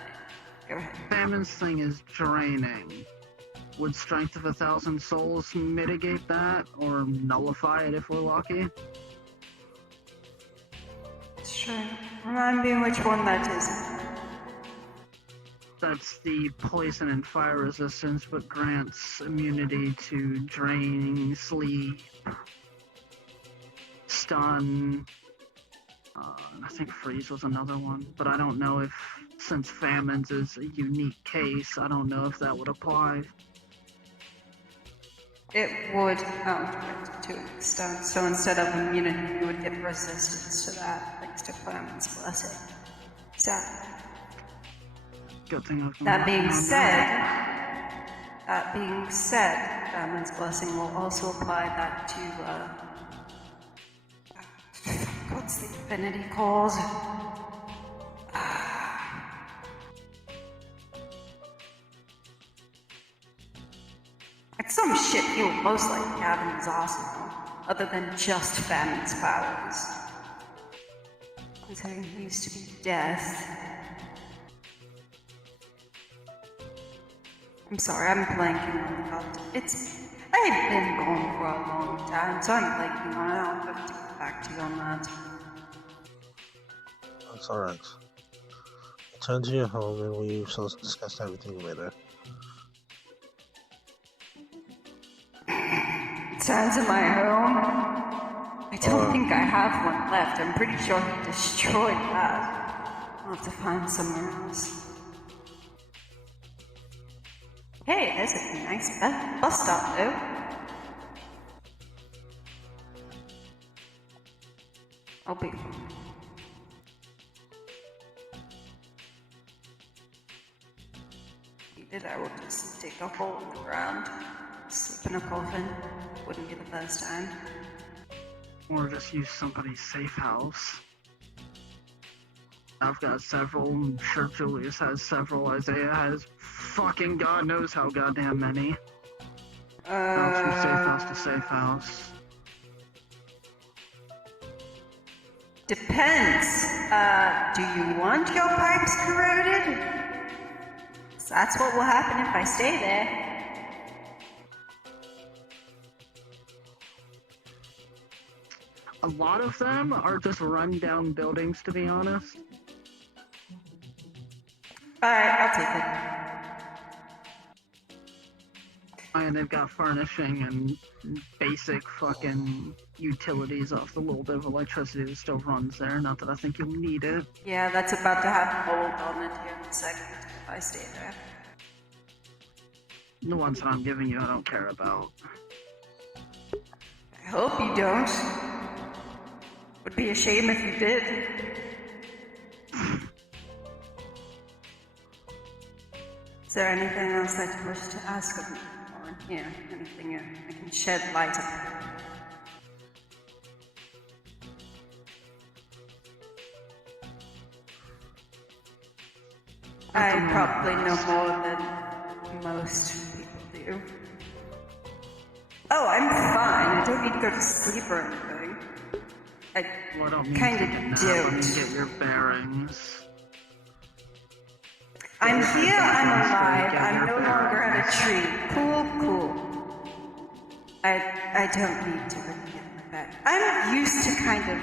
go ahead. Famine's thing is draining. Would Strength of 1,000 Souls mitigate that, or nullify it if we're lucky? Sure. Remind me which one that is. That's the poison and fire resistance, but grants immunity to drain, sleep, stun. I think freeze was another one, but I don't know if since famines is a unique case, I don't know if that would apply. It would, to an extent. So instead of immunity, you would get resistance to that, thanks to Clement's blessing. So, Good thing I can that being work on said, Clement's blessing will also apply that to, what's the affinity called? It's some shit he'll most likely have in his arsenal, other than just Famine's powers. Considering he used to be death. I'm sorry, I'm blanking on the content. I've been gone for a long time, so I'm blanking on it. I'll have to get back to you on that. That's alright. Return to your home and we shall discuss everything later. Sounds in my home? I don't think I have one left. I'm pretty sure he destroyed that. I'll have to find somewhere else. Hey, there's a nice bus stop, though. I'll be fine. If I will just dig a hole in the ground, sleep in a coffin. Wouldn't be the first time. Or just use somebody's safe house. I've got several, I'm sure Julius has several, Isaiah has fucking God knows how goddamn many. Bounce from safe house to safe house. Depends. Do you want your pipes corroded? 'Cause that's what will happen if I stay there. A lot of them are just run-down buildings, to be honest. Alright, I'll take it. And they've got furnishing and basic fucking utilities off the little bit of electricity that still runs there. Not that I think you'll need it. Yeah, that's about to have mold on it here in a second if I stay there. The ones that I'm giving you, I don't care about. I hope you don't. Would be a shame if you did. Is there anything else that you wish to ask of me? Or here, anything I can shed light on? I probably know more than most people do. Oh, I'm fine. I don't need to go to sleep or anything. Well, I don't mean Kind to of get now, don't. let me get your bearings. I'm here, I'm alive, Get I'm your no longer at a bearings. tree. Cool. I don't need to really get like that. I'm used to kind of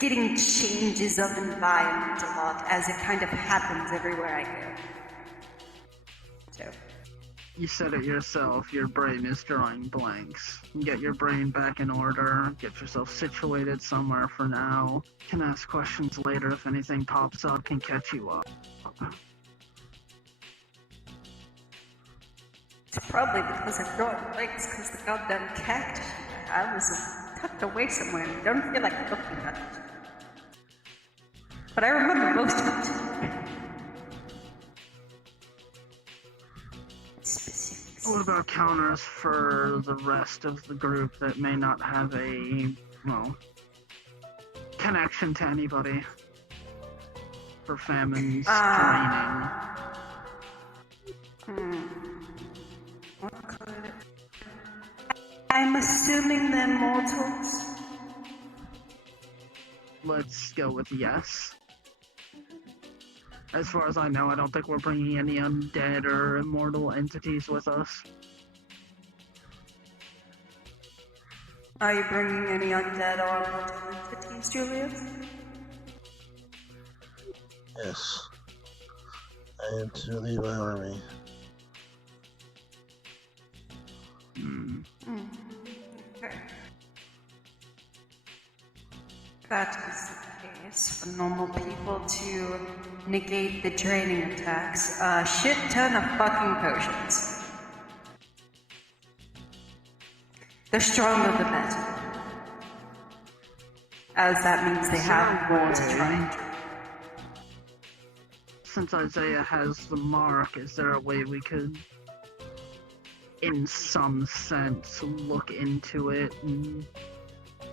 getting changes of environment a lot, as it kind of happens everywhere I go. So, You said it yourself, your brain is drawing blanks. Get your brain back in order, get yourself situated somewhere for now. Can ask questions later if anything pops up, can catch you up. it's probably because I'm drawing legs, because the goddamn cactus I was tucked away somewhere and I don't feel like looking at it. But I remember most of it. Specifics. What about counters for the rest of the group that may not have a, well, connection to anybody? For famine's draining. What could it... I'm assuming they're mortals. Let's go with yes. As far as I know, I don't think we're bringing any undead or immortal entities with us. Are you bringing any undead or immortal entities, Julius? Yes. I am to lead my army. Okay. That is the ways for normal people to negate the draining attacks. A shit ton of fucking potions. The stronger the better. As that means they have more to try and drink. Since Isaiah has the mark, is there a way we could, in some sense, look into it and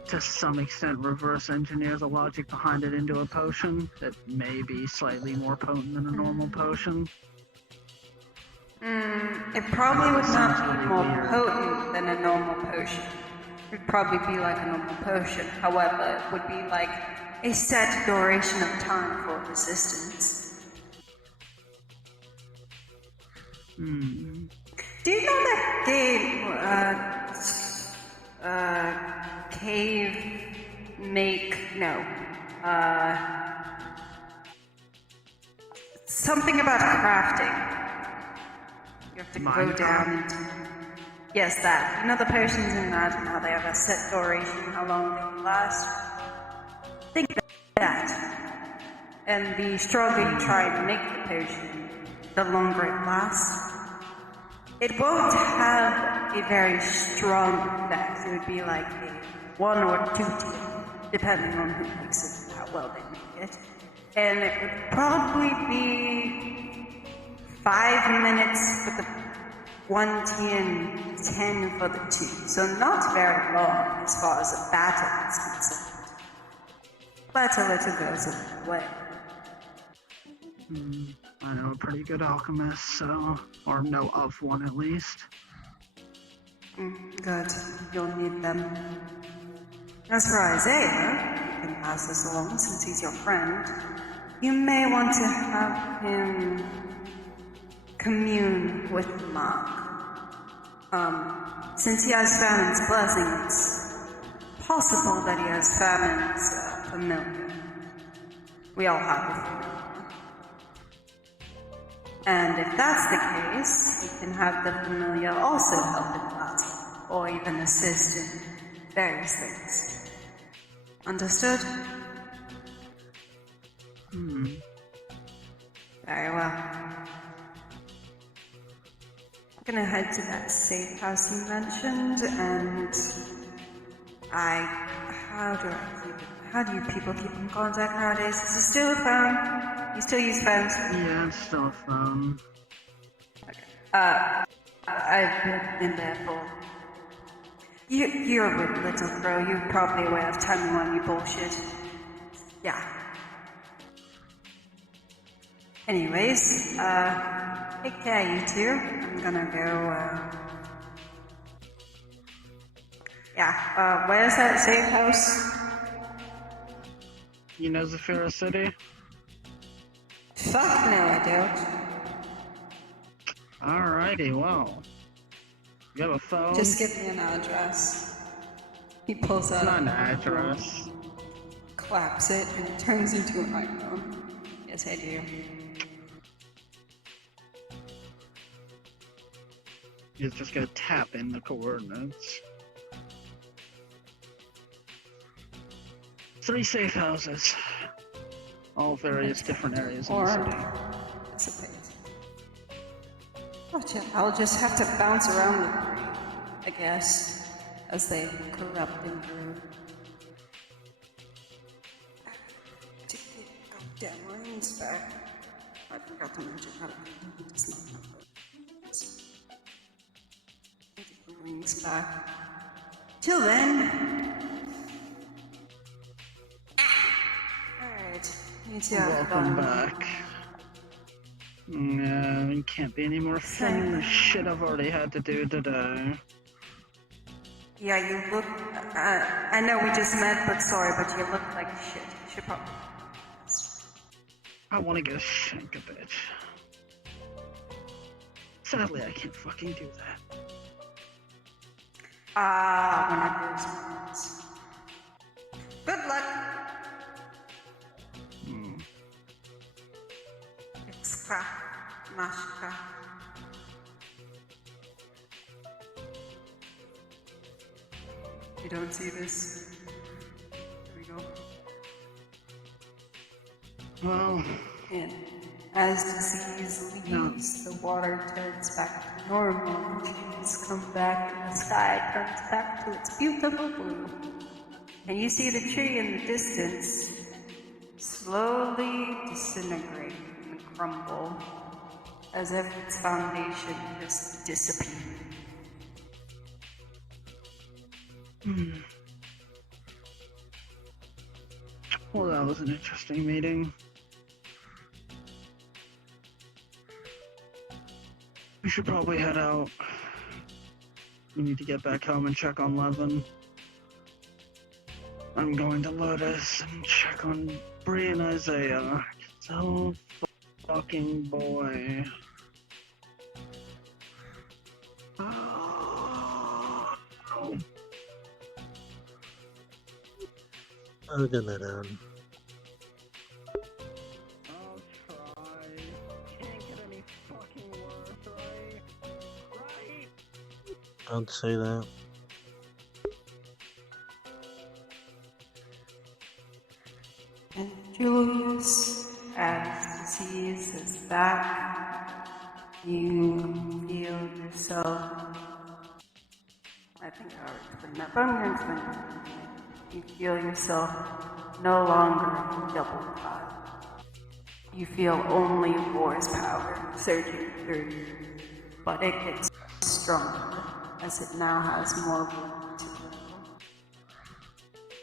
to some extent reverse engineer the logic behind it into a potion that may be slightly more potent than a normal potion? It probably would not be more potent than a normal potion. It would probably be like a normal potion. However, it would be like a set duration of time for resistance. Do you know that something about crafting. You have to go down into... Yes, that. You know the potions in that and how they have a set duration, how long they can last? Think that. And the stronger you try to make the potion, the longer it lasts. It won't have a very strong effect. It would be like a 1 or 2 tier, depending on who makes it and how well they make it. And it would probably be 5 minutes for the 1 tier and 10 for the 2. So not very long as far as a battle is concerned. But a little goes a long way. I know a pretty good alchemist, so... or know of one at least. Good. You'll need them. As for Isaiah, you can pass this along since he's your friend. You may want to have him commune with the monk. Since he has Famine's blessing, it's possible that he has Famine's familiar. We all have a familiar. And if that's the case, you can have the familiar also help in battle, or even assist in various things. Understood? Very well. I'm gonna head to that safe house you mentioned, and how do you people keep in contact nowadays? Is it still a phone? You still use phones? Yeah, it's still a phone. Okay. I've been there for... You're a little bro. You're probably aware of timey-wimey bullshit. Yeah. Anyways, take care, you two. I'm gonna go, where's that safe house? You know Zafira City? Fuck no, I don't. Alrighty, well. You have a phone? Just give me an address. He pulls out Not an address. claps it, and it turns into an iPhone. Yes, I do. You're just gonna tap in the coordinates. 3 safe houses. All various different areas in the city. Dissipate. Gotcha. I'll just have to bounce around the three, I guess, as they corrupt and brew. To get goddamn rings back. I forgot to mention how to does not have those. Get the rings back. Till then. Alright. Welcome back. No, it can't be any more fun than the shit I've already had to do today. Yeah, you look... I know we just met, but sorry, but you look like shit. You should probably... I want to get a shank a bit. Sadly, I can't fucking do that. One of those moments. Good luck! Extra. Mashka. You don't see this? Here we go. Well, And as disease leaves, the water turns back to normal, the trees come back, and the sky turns back to its beautiful blue. And you see the tree in the distance slowly disintegrate and crumble as if its foundation just disappeared. well, that was an interesting meeting. We should probably head out. We need to get back home and check on Levin. I'm going to Lotus and check on Bree and Isaiah. So fucking boy. I'll get that down. I'll try. Can't get any fucking worse, right? Right? Don't say that. And Julius, as disease is back, you feel yourself. I think I already explained that, but I'm going to explain it. You feel yourself no longer double time. You feel only War's power surging through you, but it gets stronger as it now has more room to grow.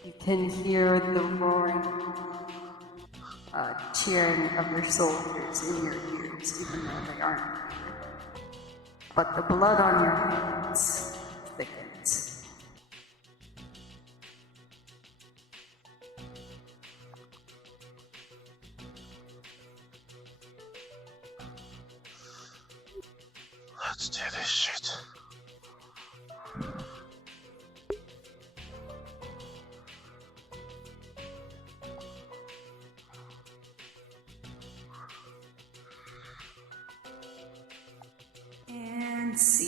You can hear the roaring, cheering of your soldiers in your ears, even though they aren't here. But the blood on your hands thickens. Let's do this shit. And see.